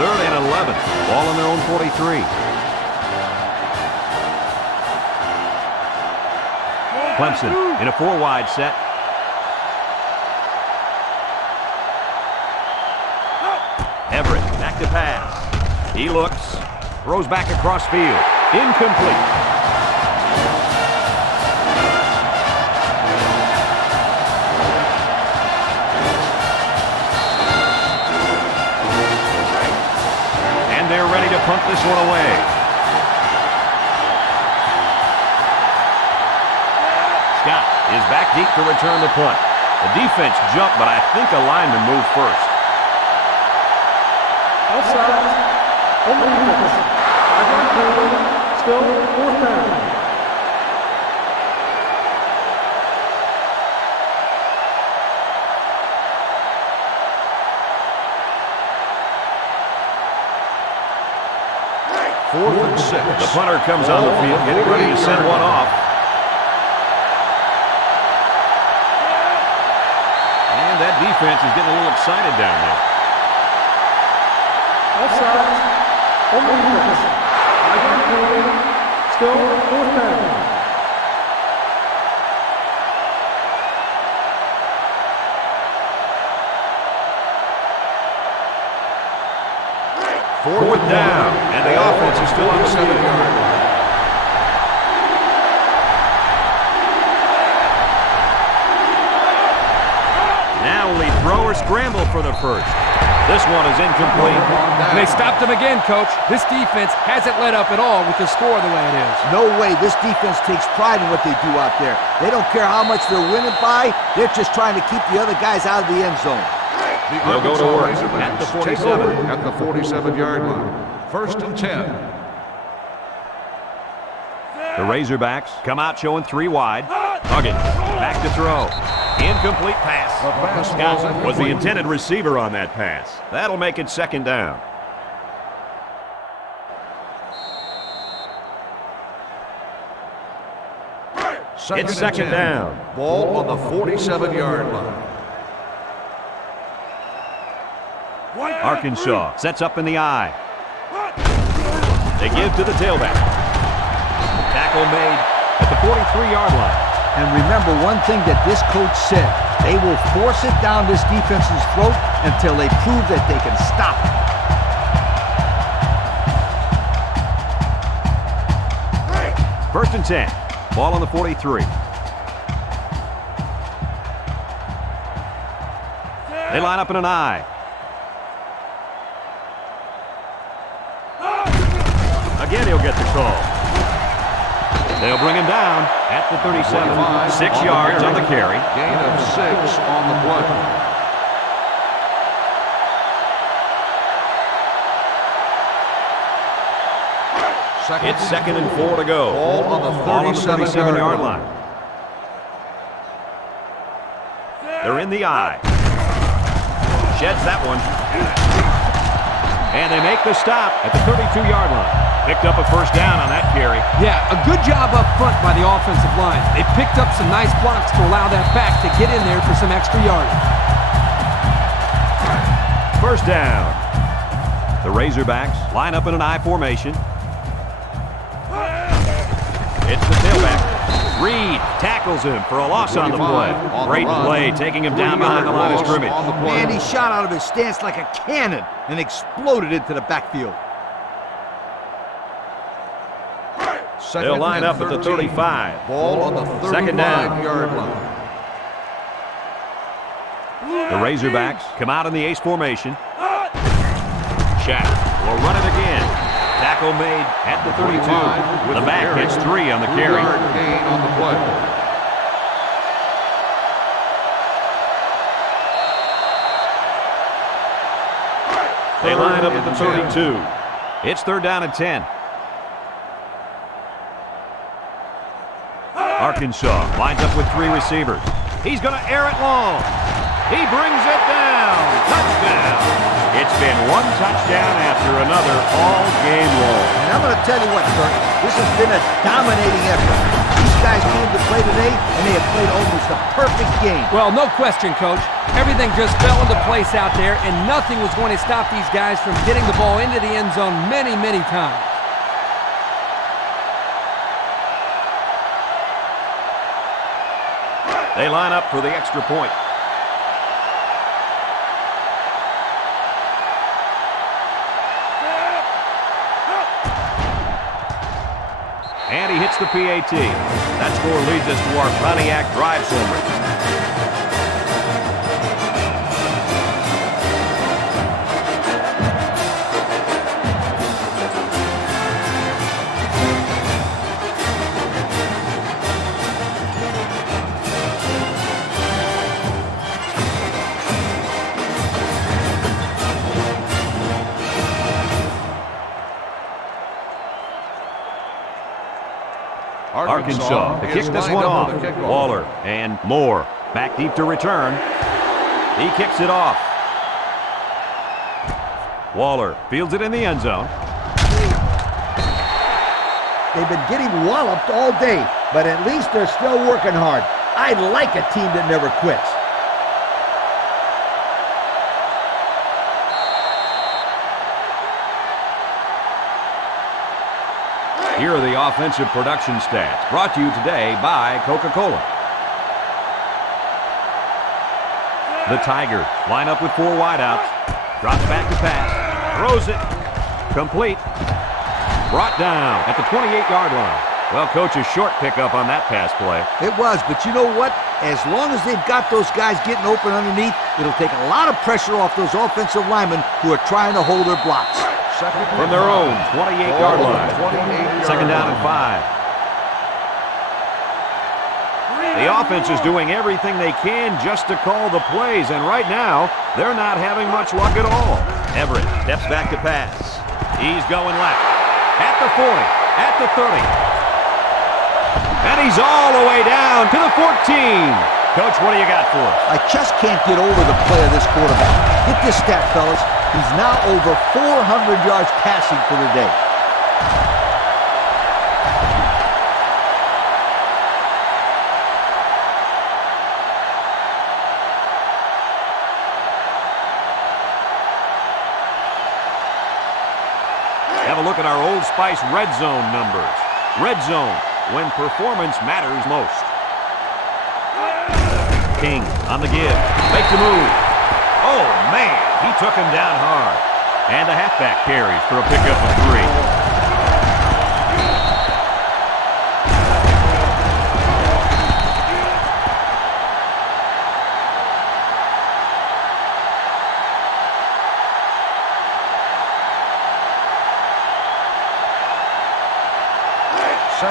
Third and 11. Ball on their own 43. Clemson in a 4-wide set. Everett back to pass. He looks. Throws back across field. Incomplete. They're ready to punt this one away. Scott is back deep to return the punt. The defense jumped, but I think a lineman moved first. Offside. On the defense. Still 4th down. Fourth and 6. The punter comes on the field, getting ready to send one off. And that defense is getting a little excited down there. Offside. On the defense. Still 4th down. Fourth down, and the offense is still on the 7-yard line. Now will he throw or scramble for the first? This one is incomplete. And they stopped him again, Coach. This defense hasn't let up at all with the score the way it is. No way. This defense takes pride in what they do out there. They don't care how much they're winning by. They're just trying to keep the other guys out of the end zone. They'll go to work at the 47. At the 47-yard line. First and 10. The Razorbacks come out showing 3 wide. Huggins back to throw. Incomplete pass. Scott was the intended receiver on that pass. That'll make it 2nd down. It's 2nd down. Ball on the 47-yard line. Arkansas sets up in the I. They give to the tailback. Tackle made at the 43-yard line. And remember one thing that this coach said. They will force it down this defense's throat until they prove that they can stop it. First and 10. Ball on the 43. They line up in an I. Again, he'll get the call. They'll bring him down at the 37. 6 yards on the carry. Gain of 6 on the play. It's 2nd and 4 to go. Ball on the 37-yard line. They're in the eye. Sheds that one. And they make the stop at the 32-yard line. Picked up a first down on that carry. Yeah, a good job up front by the offensive line. They picked up some nice blocks to allow that back to get in there for some extra yardage. First down. The Razorbacks line up in an I formation. It's the tailback. Reed tackles him for a loss on the play. Great play, taking him down behind the line of scrimmage. Man, he shot out of his stance like a cannon and exploded into the backfield. They'll line up at the 35. Ball on the 39-yard line. The Razorbacks come out in the ace formation. Shack will run it again. Tackle made at the 32. The back gets 3 on the carry. Gain on the play. They line up at the 32. It's 3rd down and 10. Arkansas lines up with 3 receivers. He's going to air it long. He brings it down. Touchdown. It's been one touchdown after another all game long. And I'm going to tell you what, Kurt, this has been a dominating effort. These guys came to play today, and they have played almost a perfect game. Well, no question, Coach. Everything just fell into place out there, and nothing was going to stop these guys from getting the ball into the end zone many, many times. They line up for the extra point. And he hits the PAT. That score leads us to our Pontiac drive summary. Arkansas to kick this one off. Waller and Moore back deep to return. He kicks it off. Waller fields it in the end zone. They've been getting walloped all day, but at least they're still working hard. I like a team that never quits. Here are the offensive production stats, brought to you today by Coca-Cola. The Tigers line up with 4 wideouts. Drops back to pass. Throws it. Complete. Brought down at the 28-yard line. Well, Coach, a short pickup on that pass play. It was, but you know what? As long as they've got those guys getting open underneath, it'll take a lot of pressure off those offensive linemen who are trying to hold their blocks. From their own 28-yard line. 2nd down and 5. The offense is doing everything they can just to call the plays, and right now, they're not having much luck at all. Everett steps back to pass. He's going left. At the 40. At the 30. And he's all the way down to the 14. Coach, what do you got for us? I just can't get over the play of this quarterback. Get this stat, fellas. He's now over 400 yards passing for the day. Have a look at our Old Spice Red Zone numbers. Red Zone, when performance matters most. King on the give. Make the move. Oh, man, he took him down hard. And the halfback carries for a pickup of 3.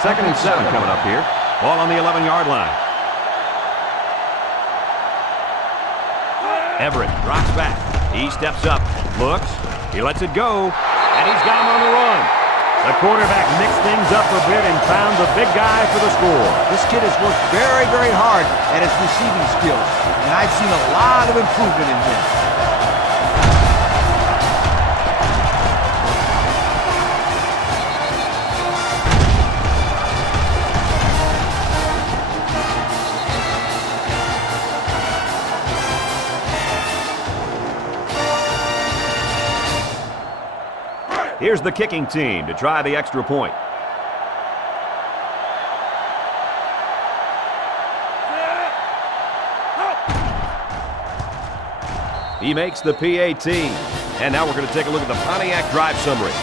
Second and 7 coming up here. Ball on the 11-yard line. Everett drops back. He steps up, looks, he lets it go, and he's got him on the run. The quarterback mixed things up a bit and found the big guy for the score. This kid has worked very, very hard at his receiving skills, and I've seen a lot of improvement in him. Here's the kicking team to try the extra point. He makes the PAT. And now we're going to take a look at the Pontiac drive summary.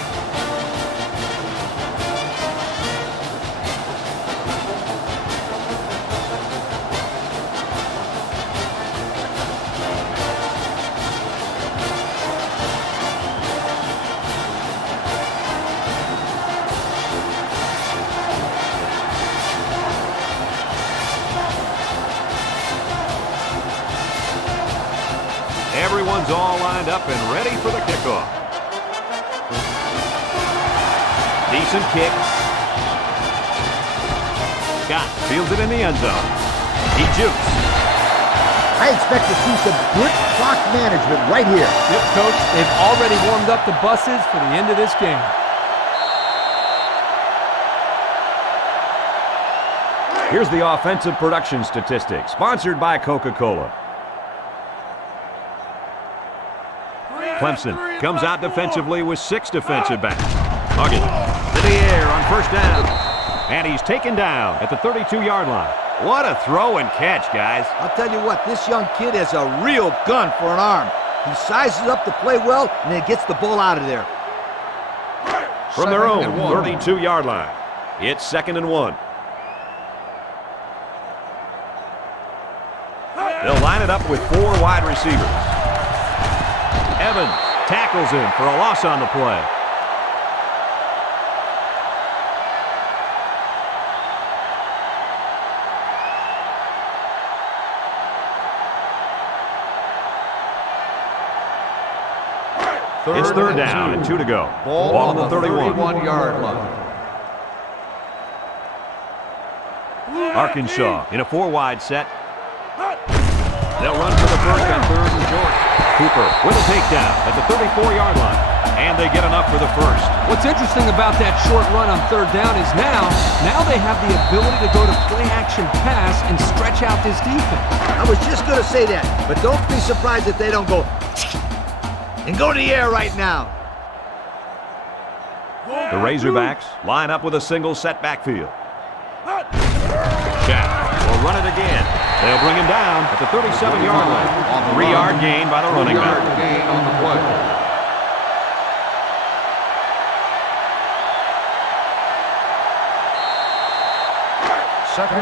Everyone's all lined up and ready for the kickoff. Decent kick. Scott fields it in the end zone. He jukes. I expect to see some good clock management right here. Yep, Coach. They've already warmed up the buses for the end of this game. Here's the offensive production statistics, sponsored by Coca-Cola. Clemson comes out defensively with 6 defensive backs. Huggins to the air on first down. And he's taken down at the 32-yard line. What a throw and catch, guys. I'll tell you what, this young kid has a real gun for an arm. He sizes up to play well, and then gets the ball out of there. From their own 32-yard line, it's 2nd and 1. They'll line it up with 4 wide receivers. Evans tackles him for a loss on the play. It's 3rd down and 2 to go. Ball on the 31-yard line. Arkansas in a 4-wide set. They'll run for the first on 3rd and short. Cooper with a takedown at the 34-yard line. And they get enough for the first. What's interesting about that short run on 3rd down is now they have the ability to go to play-action pass and stretch out this defense. I was just going to say that, but don't be surprised if they don't go and go to the air right now. The Razorbacks line up with a single set backfield. Jack will run it again. They'll bring him down at the 37-yard line. 3-yard gain by the running back. On the play.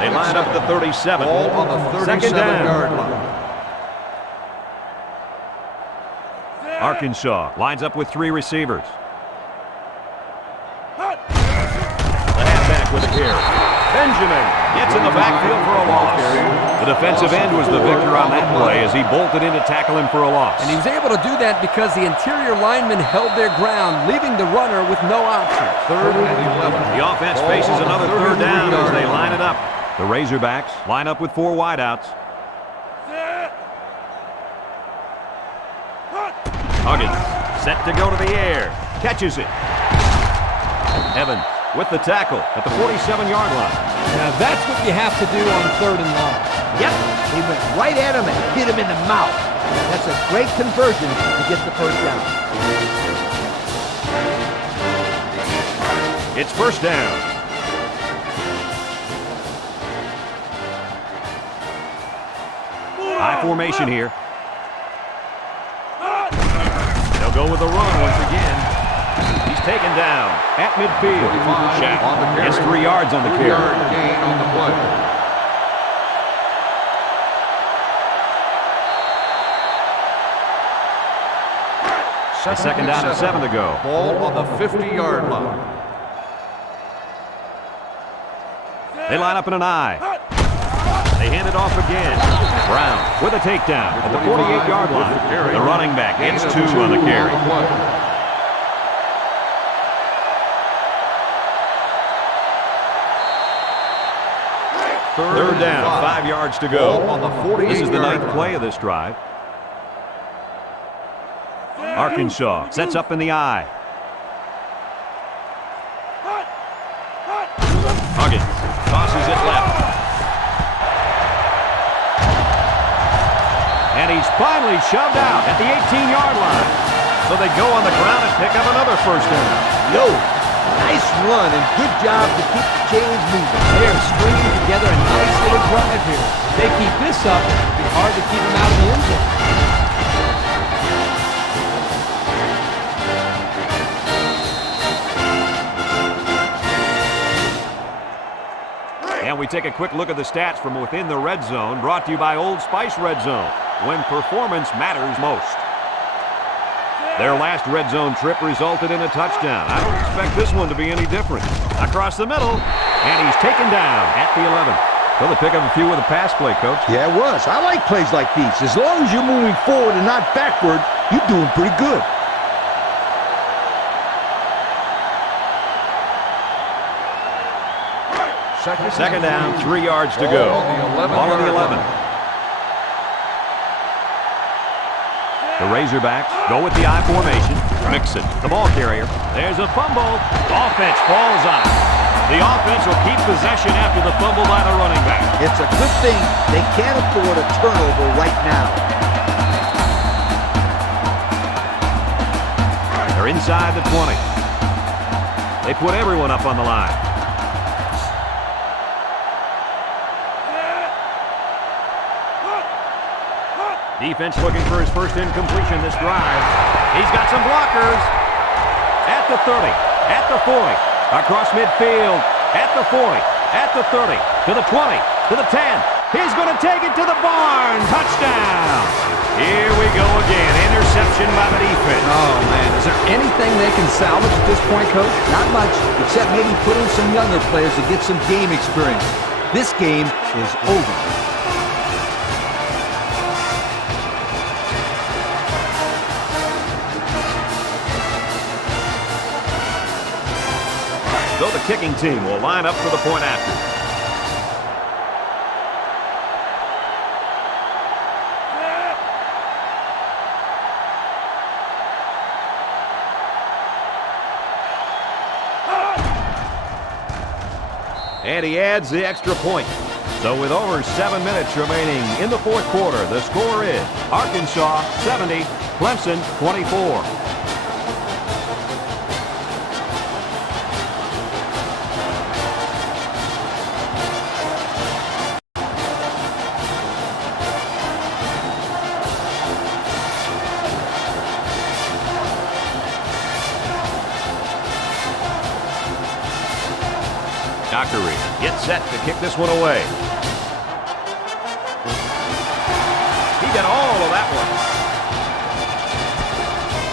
They line up at the 37. Ball on the 37-yard line. Arkansas lines up with 3 receivers. The halfback with a carry. Benjamin gets in the backfield for a loss. The defensive end was the victor on that play as he bolted in to tackle him for a loss. And he was able to do that because the interior linemen held their ground, leaving the runner with no option. 3rd and 11. The offense faces another 3rd down as they line it up. The Razorbacks line up with 4 wideouts. Huggins set to go to the air. Catches it. Evans with the tackle at the 47-yard line. Now that's what you have to do on 3rd and long. Yep, he went right at him and hit him in the mouth. That's a great conversion to get the first down. It's 1st down. High formation here. They'll go with the run once again. He's taken down at midfield. Shaq gets 3 yards on the carry. Gain on the play. The 2nd down and 7 to go. Ball on the 50-yard line. They line up in an I. They hand it off again. Brown with a takedown at the 48-yard line. The running back gets 2 on the carry. Third down, 5 yards to go. On the 48 This is the yard ninth play of this drive. Arkansas sets up in the eye. Huggins tosses it left. And he's finally shoved out at the 18-yard line. So they go on the ground and pick up another first down. Yo, nice run and good job to keep the chains moving. They're stringing together a nice little drive here. If they keep this up, it'll be hard to keep them out of the end zone. And we take a quick look at the stats from within the red zone, brought to you by Old Spice Red Zone, when performance matters most. Their last red zone trip resulted in a touchdown. I don't expect this one to be any different. Across the middle, and he's taken down at the 11. Well, they pick up a few with a pass play, Coach. Yeah, it was. I like plays like these. As long as you're moving forward and not backward, you're doing pretty good. Second down, 3 yards to go. Ball on the 11. The Razorbacks go with the I formation. Mixon, the ball carrier. There's a fumble. Offense falls on it. The offense will keep possession after the fumble by the running back. It's a good thing they can't afford a turnover right now. They're inside the 20. They put everyone up on the line. Defense looking for his first incompletion this drive. He's got some blockers. At the 30, at the 40, across midfield, at the 40, at the 30, to the 20, to the 10. He's going to take it to the barn. Touchdown. Here we go again. Interception by the defense. Oh, man. Is there anything they can salvage at this point, Coach? Not much, except maybe put in some younger players to get some game experience. This game is over. So the kicking team will line up for the point after. And he adds the extra point. So with over 7 minutes remaining in the fourth quarter, the score is Arkansas 70, Clemson 24. Dockery gets set to kick this one away. He got all of that one.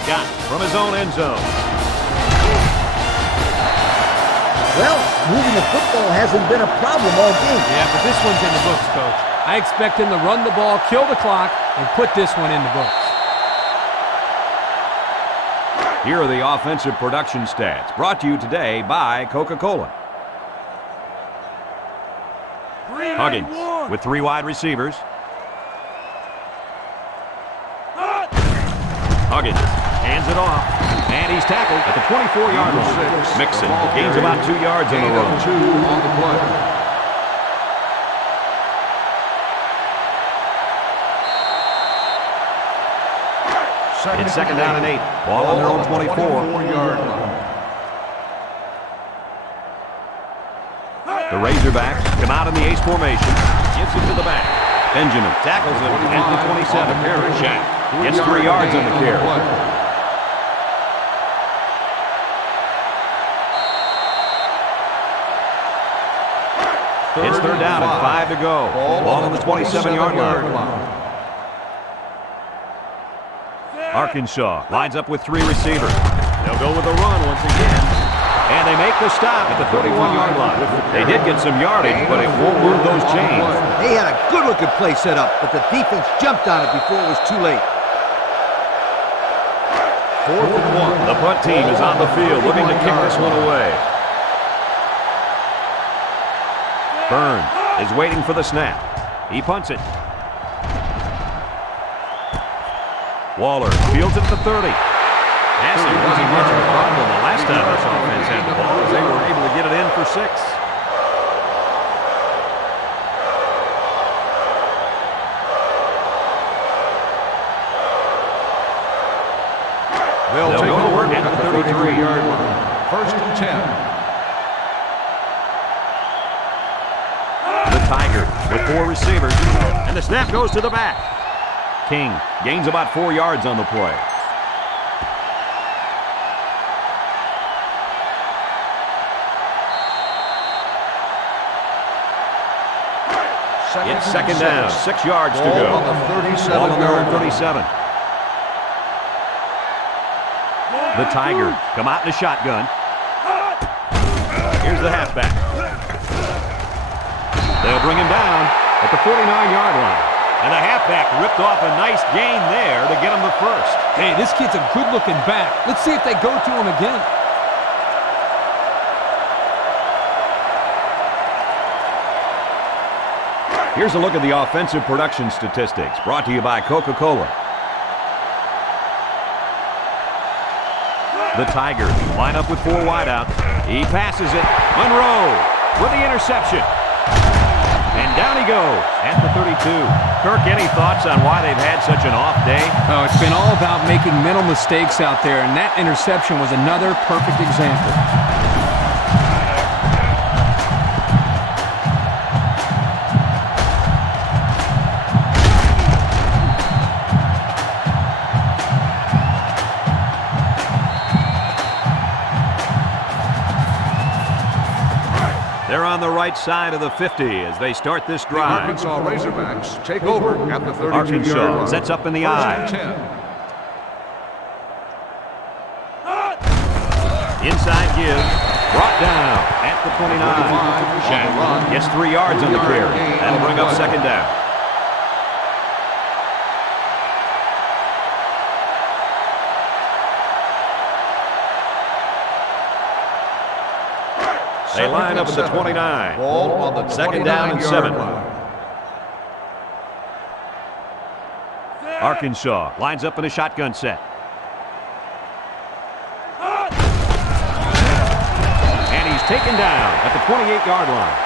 Got from his own end zone. Well, moving the football hasn't been a problem all game. Yeah, but this one's in the books, Coach. I expect him to run the ball, kill the clock, and put this one in the books. Here are the offensive production stats, brought to you today by Coca-Cola. Huggins with 3 wide receivers. Huggins hands it off, and he's tackled at the 24-yard line. Mixon gains about 2 yards on the run. 2 on the play. It's second down and 8. Ball on their own 24-yard line. The Razorbacks come out in the ace formation. Gives it to the back. Benjamin tackles him at the 27. Shaq gets 3 yards on the carry. It's third down and 5 to go. Ball on the 27-yard line. Arkansas lines up with 3 receivers. They'll go with a run once again. And they make the stop at the 31-yard line. They did get some yardage, but it won't move those chains. They had a good-looking play set up, but the defense jumped on it before it was too late. 4th and 1. The punt team is on the field looking to kick this one away. Burns is waiting for the snap. He punts it. Waller fields it at the 30. Passing wasn't much of a problem the last time this offense had the ball, as they were able to get it in for 6. They'll take over at the 33-yard line. First and 10. The Tigers with 4 receivers, and the snap goes to the back. King gains about 4 yards on the play. It's second down, 6 yards to go. On the 37 Ball on their own yard line. 37. The Tigers come out in a shotgun. Here's the halfback. They'll bring him down at the 49-yard line. And the halfback ripped off a nice gain there to get him the first. Hey, this kid's a good-looking back. Let's see if they go to him again. Here's a look at the offensive production statistics, brought to you by Coca-Cola. The Tigers line up with 4 wideouts. He passes it. Monroe with the interception. And down he goes at the 32. Kirk, any thoughts on why they've had such an off day? Oh, it's been all about making mental mistakes out there, and that interception was another perfect example. They're on the right side of the 50 as they start this The drive. Arkansas Razorbacks take over at the 32-yard Arkansas line. sets up in the First eye. and 10. Inside give. Brought down at the 29. Shaq gets 3 yards on the carry. That'll bring up second down. They line up at the 29. Ball on the Second down and 7. line. Arkansas lines up in a shotgun set. And he's taken down at the 28-yard line.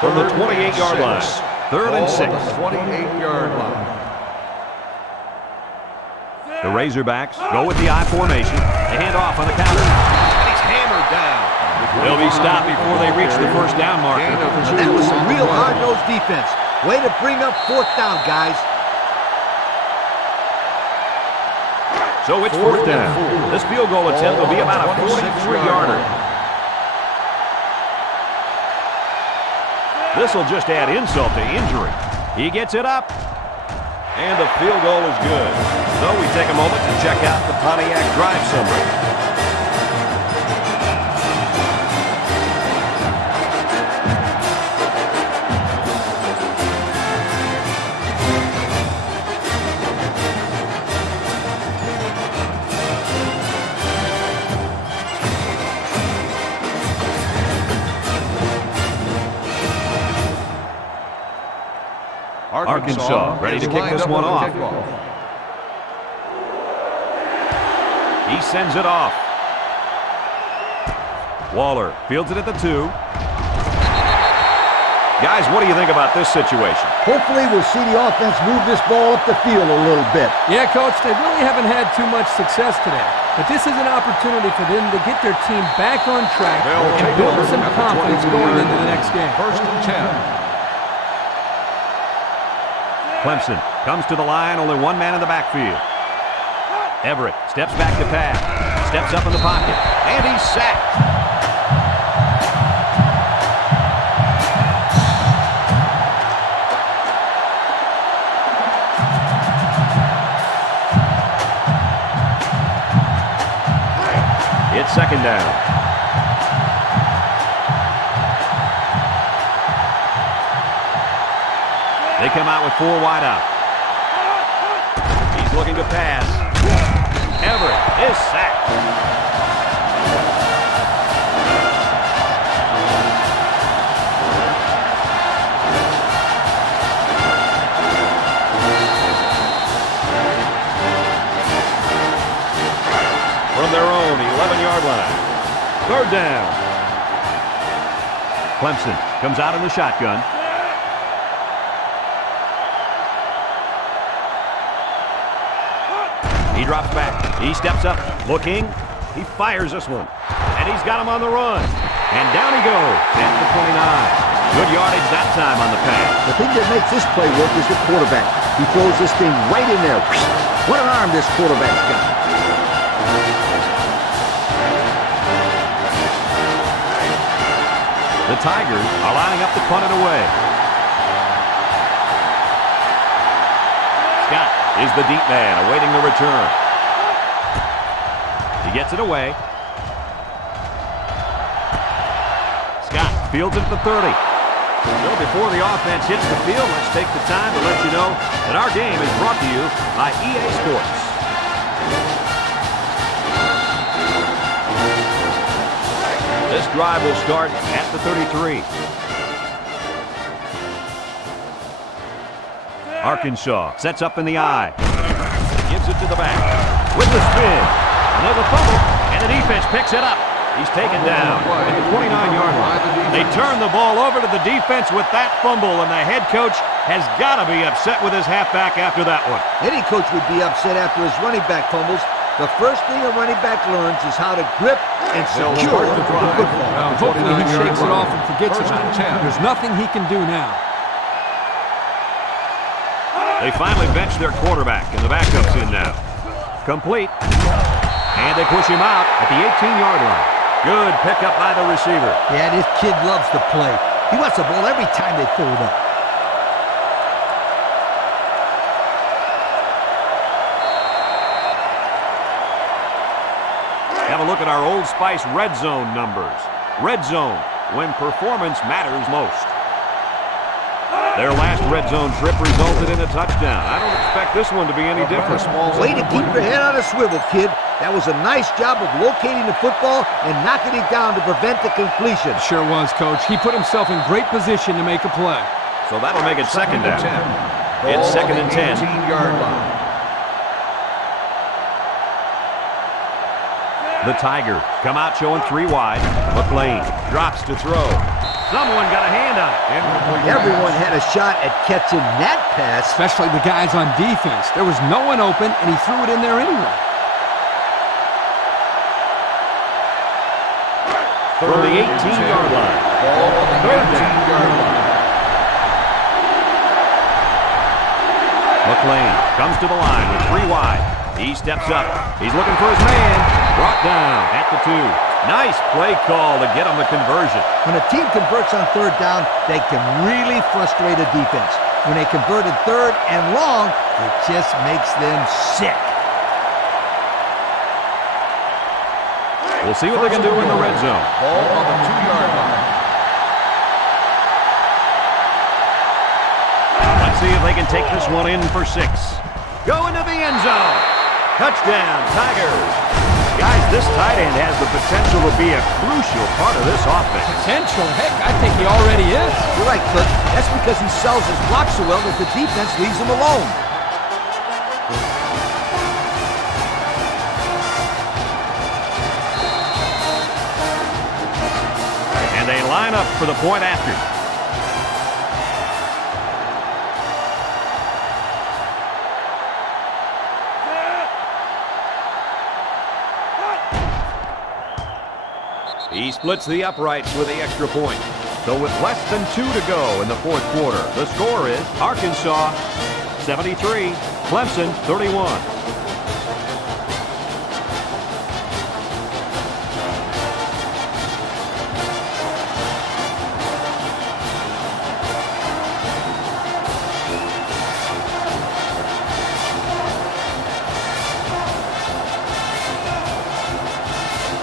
From the 28-yard line. Third and 6. Ball on the 28-yard line. The Razorbacks go with the I formation. They hand off on the counter. And he's hammered down. They'll be stopped before they reach the first down marker. That was some real hard-nosed defense. Way to bring up 4th down, guys. So it's 4th down. This field goal attempt will be about a 43-yarder. This will just add insult to injury. He gets it up. And the field goal is good. So we take a moment to check out the Pontiac drive summary. Arkansas ready to kick this one off. He sends it off. Waller fields it at the 2. Guys, what do you think about this situation? Hopefully we'll see the offense move this ball up the field a little bit. Yeah, Coach, they really haven't had too much success today. But this is an opportunity for them to get their team back on track and build some confidence going into the next game. First and 10. Clemson comes to the line, only one man in the backfield. Everett steps back to pass, steps up in the pocket, and he's sacked. It's second down. They come out with 4 wide out. He's looking to pass. Everett is sacked. From their own 11-yard line. Third down. Clemson comes out in the shotgun. He drops back. He steps up, looking. He fires this one. And he's got him on the run. And down he goes at the 29. Good yardage that time on the pass. The thing that makes this play work is the quarterback. He throws this thing right in there. What an arm this quarterback's got. The Tigers are lining up to punt it away. Scott is the deep man awaiting the return. He gets it away. Scott fields it at the 30. So before the offense hits the field, let's take the time to let you know that our game is brought to you by EA Sports. This drive will start at the 33. Arkansas sets up in the eye. Gives it to the back. With the spin. Another fumble. And the defense picks it up. He's taken down at the 29-yard line. They turn the ball over to the defense with that fumble, and the head coach has got to be upset with his halfback after that one. Any coach would be upset after his running back fumbles. The first thing a running back learns is how to grip and secure the football. Hopefully he shakes it off and forgets about it. There's nothing he can do now. They finally bench their quarterback, and the backup's in now. Complete. And they push him out at the 18-yard line. Good pickup by the receiver. Yeah, this kid loves to play. He wants the ball every time they throw it up. Have a look at our Old Spice Red Zone numbers. Red Zone, when performance matters most. Their last red zone trip resulted in a touchdown. I don't expect this one to be any different. Way to keep your head on a swivel, kid. That was a nice job of locating the football and knocking it down to prevent the completion. Sure was, Coach. He put himself in great position to make a play. So that'll make it second down. It's second and 10. 18-yard line. The Tigers come out showing 3 wide. McLean drops to throw. Someone got a hand on it. Everyone had a shot at catching that pass. Especially the guys on defense. There was no one open, and he threw it in there anyway. From the 18-yard line. Ball on the 18-yard line. McLean comes to the line with 3 wide. He steps up. He's looking for his man. Brought down at the 2. Nice play call to get him the conversion. When a team converts on third down, they can really frustrate a defense. When they converted third and long, it just makes them sick. We'll see what they can do in the red zone. Ball on the 2-yard line. Let's see if they can take this one in for 6. Go into the end zone. Touchdown, Tigers. Guys, this tight end has the potential to be a crucial part of this offense. Potential? Heck, I think he already is. You're right, Cliff. That's because he sells his blocks so well that the defense leaves him alone. And they line up for the point after. He splits the uprights with the extra point. So with less than 2 to go in the fourth quarter, the score is Arkansas 73, Clemson 31.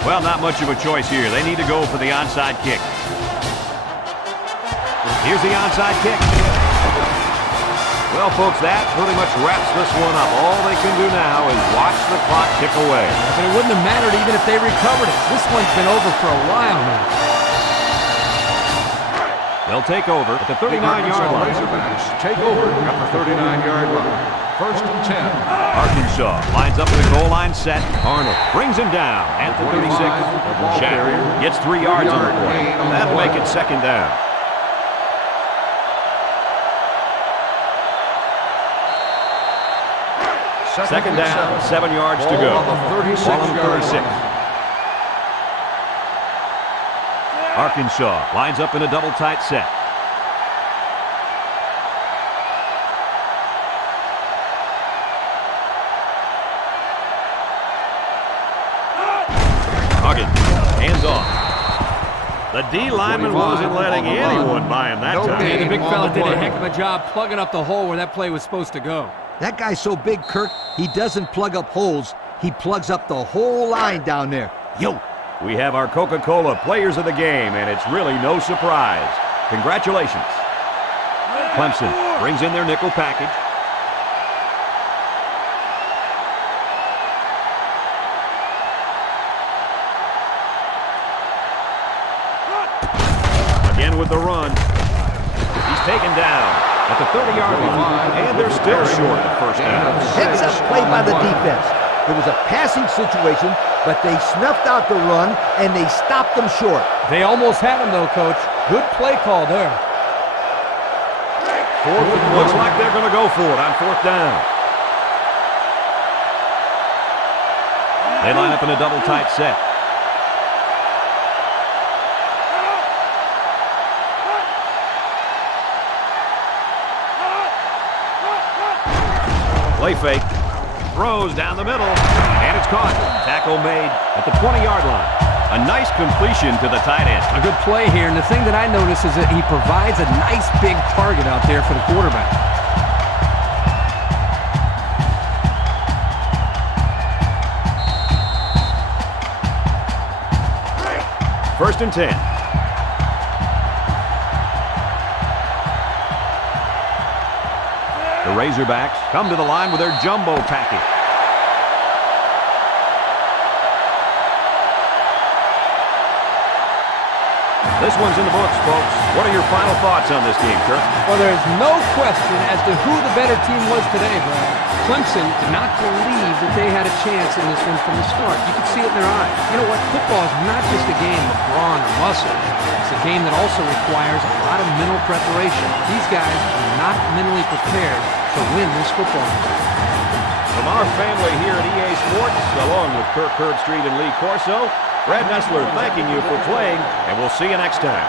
Well, not much of a choice here. They need to go for the onside kick. Here's the onside kick. Well, folks, that pretty much wraps this one up. All they can do now is watch the clock tick away. But it wouldn't have mattered even if they recovered it. This one's been over for a while now. They'll take over at the 39-yard line. Razorbacks take over at the 39-yard line. 1st and 10. Arkansas lines up in the goal line set. Arnold brings him down at the 36. Shatter gets 3 yards on the play. That'll make it 2nd down. Second down, 7 yards to go. Ball on the 36. Arkansas lines up in a double tight set. Huggins, hands off. The D lineman wasn't letting anyone by him that time. Yeah, the big fella did a heck of a job plugging up the hole where that play was supposed to go. That guy's so big, Kirk, he doesn't plug up holes. He plugs up the whole line down there. Yo! We have our Coca-Cola Players of the Game, and it's really no surprise. Congratulations. Clemson brings in their nickel package. Again with the run. He's taken down at the 30-yard line, and they're still short of 1st down. Heads-up play by the defense. It was a passing situation, but they snuffed out the run, and they stopped them short. They almost had him, though, Coach. Good play call there. Looks like they're going to go for it on 4th down. They line up in a double tight set. Play fake. Throws down the middle. And it's caught. Tackle made at the 20-yard line. A nice completion to the tight end. A good play here, and the thing that I notice is that he provides a nice big target out there for the quarterback. 1st and 10. The Razorbacks come to the line with their jumbo package. This one's in the books, folks. What are your final thoughts on this game, Kirk? Well, there's no question as to who the better team was today, Brad. Clemson did not believe that they had a chance in this one from the start. You could see it in their eyes. You know what? Football is not just a game of brawn or muscle. It's a game that also requires a lot of mental preparation. These guys are not mentally prepared to win this football game. From our family here at EA Sports, along with Kirk Herbstreit and Lee Corso, Brad Nessler thanking you for playing, and we'll see you next time.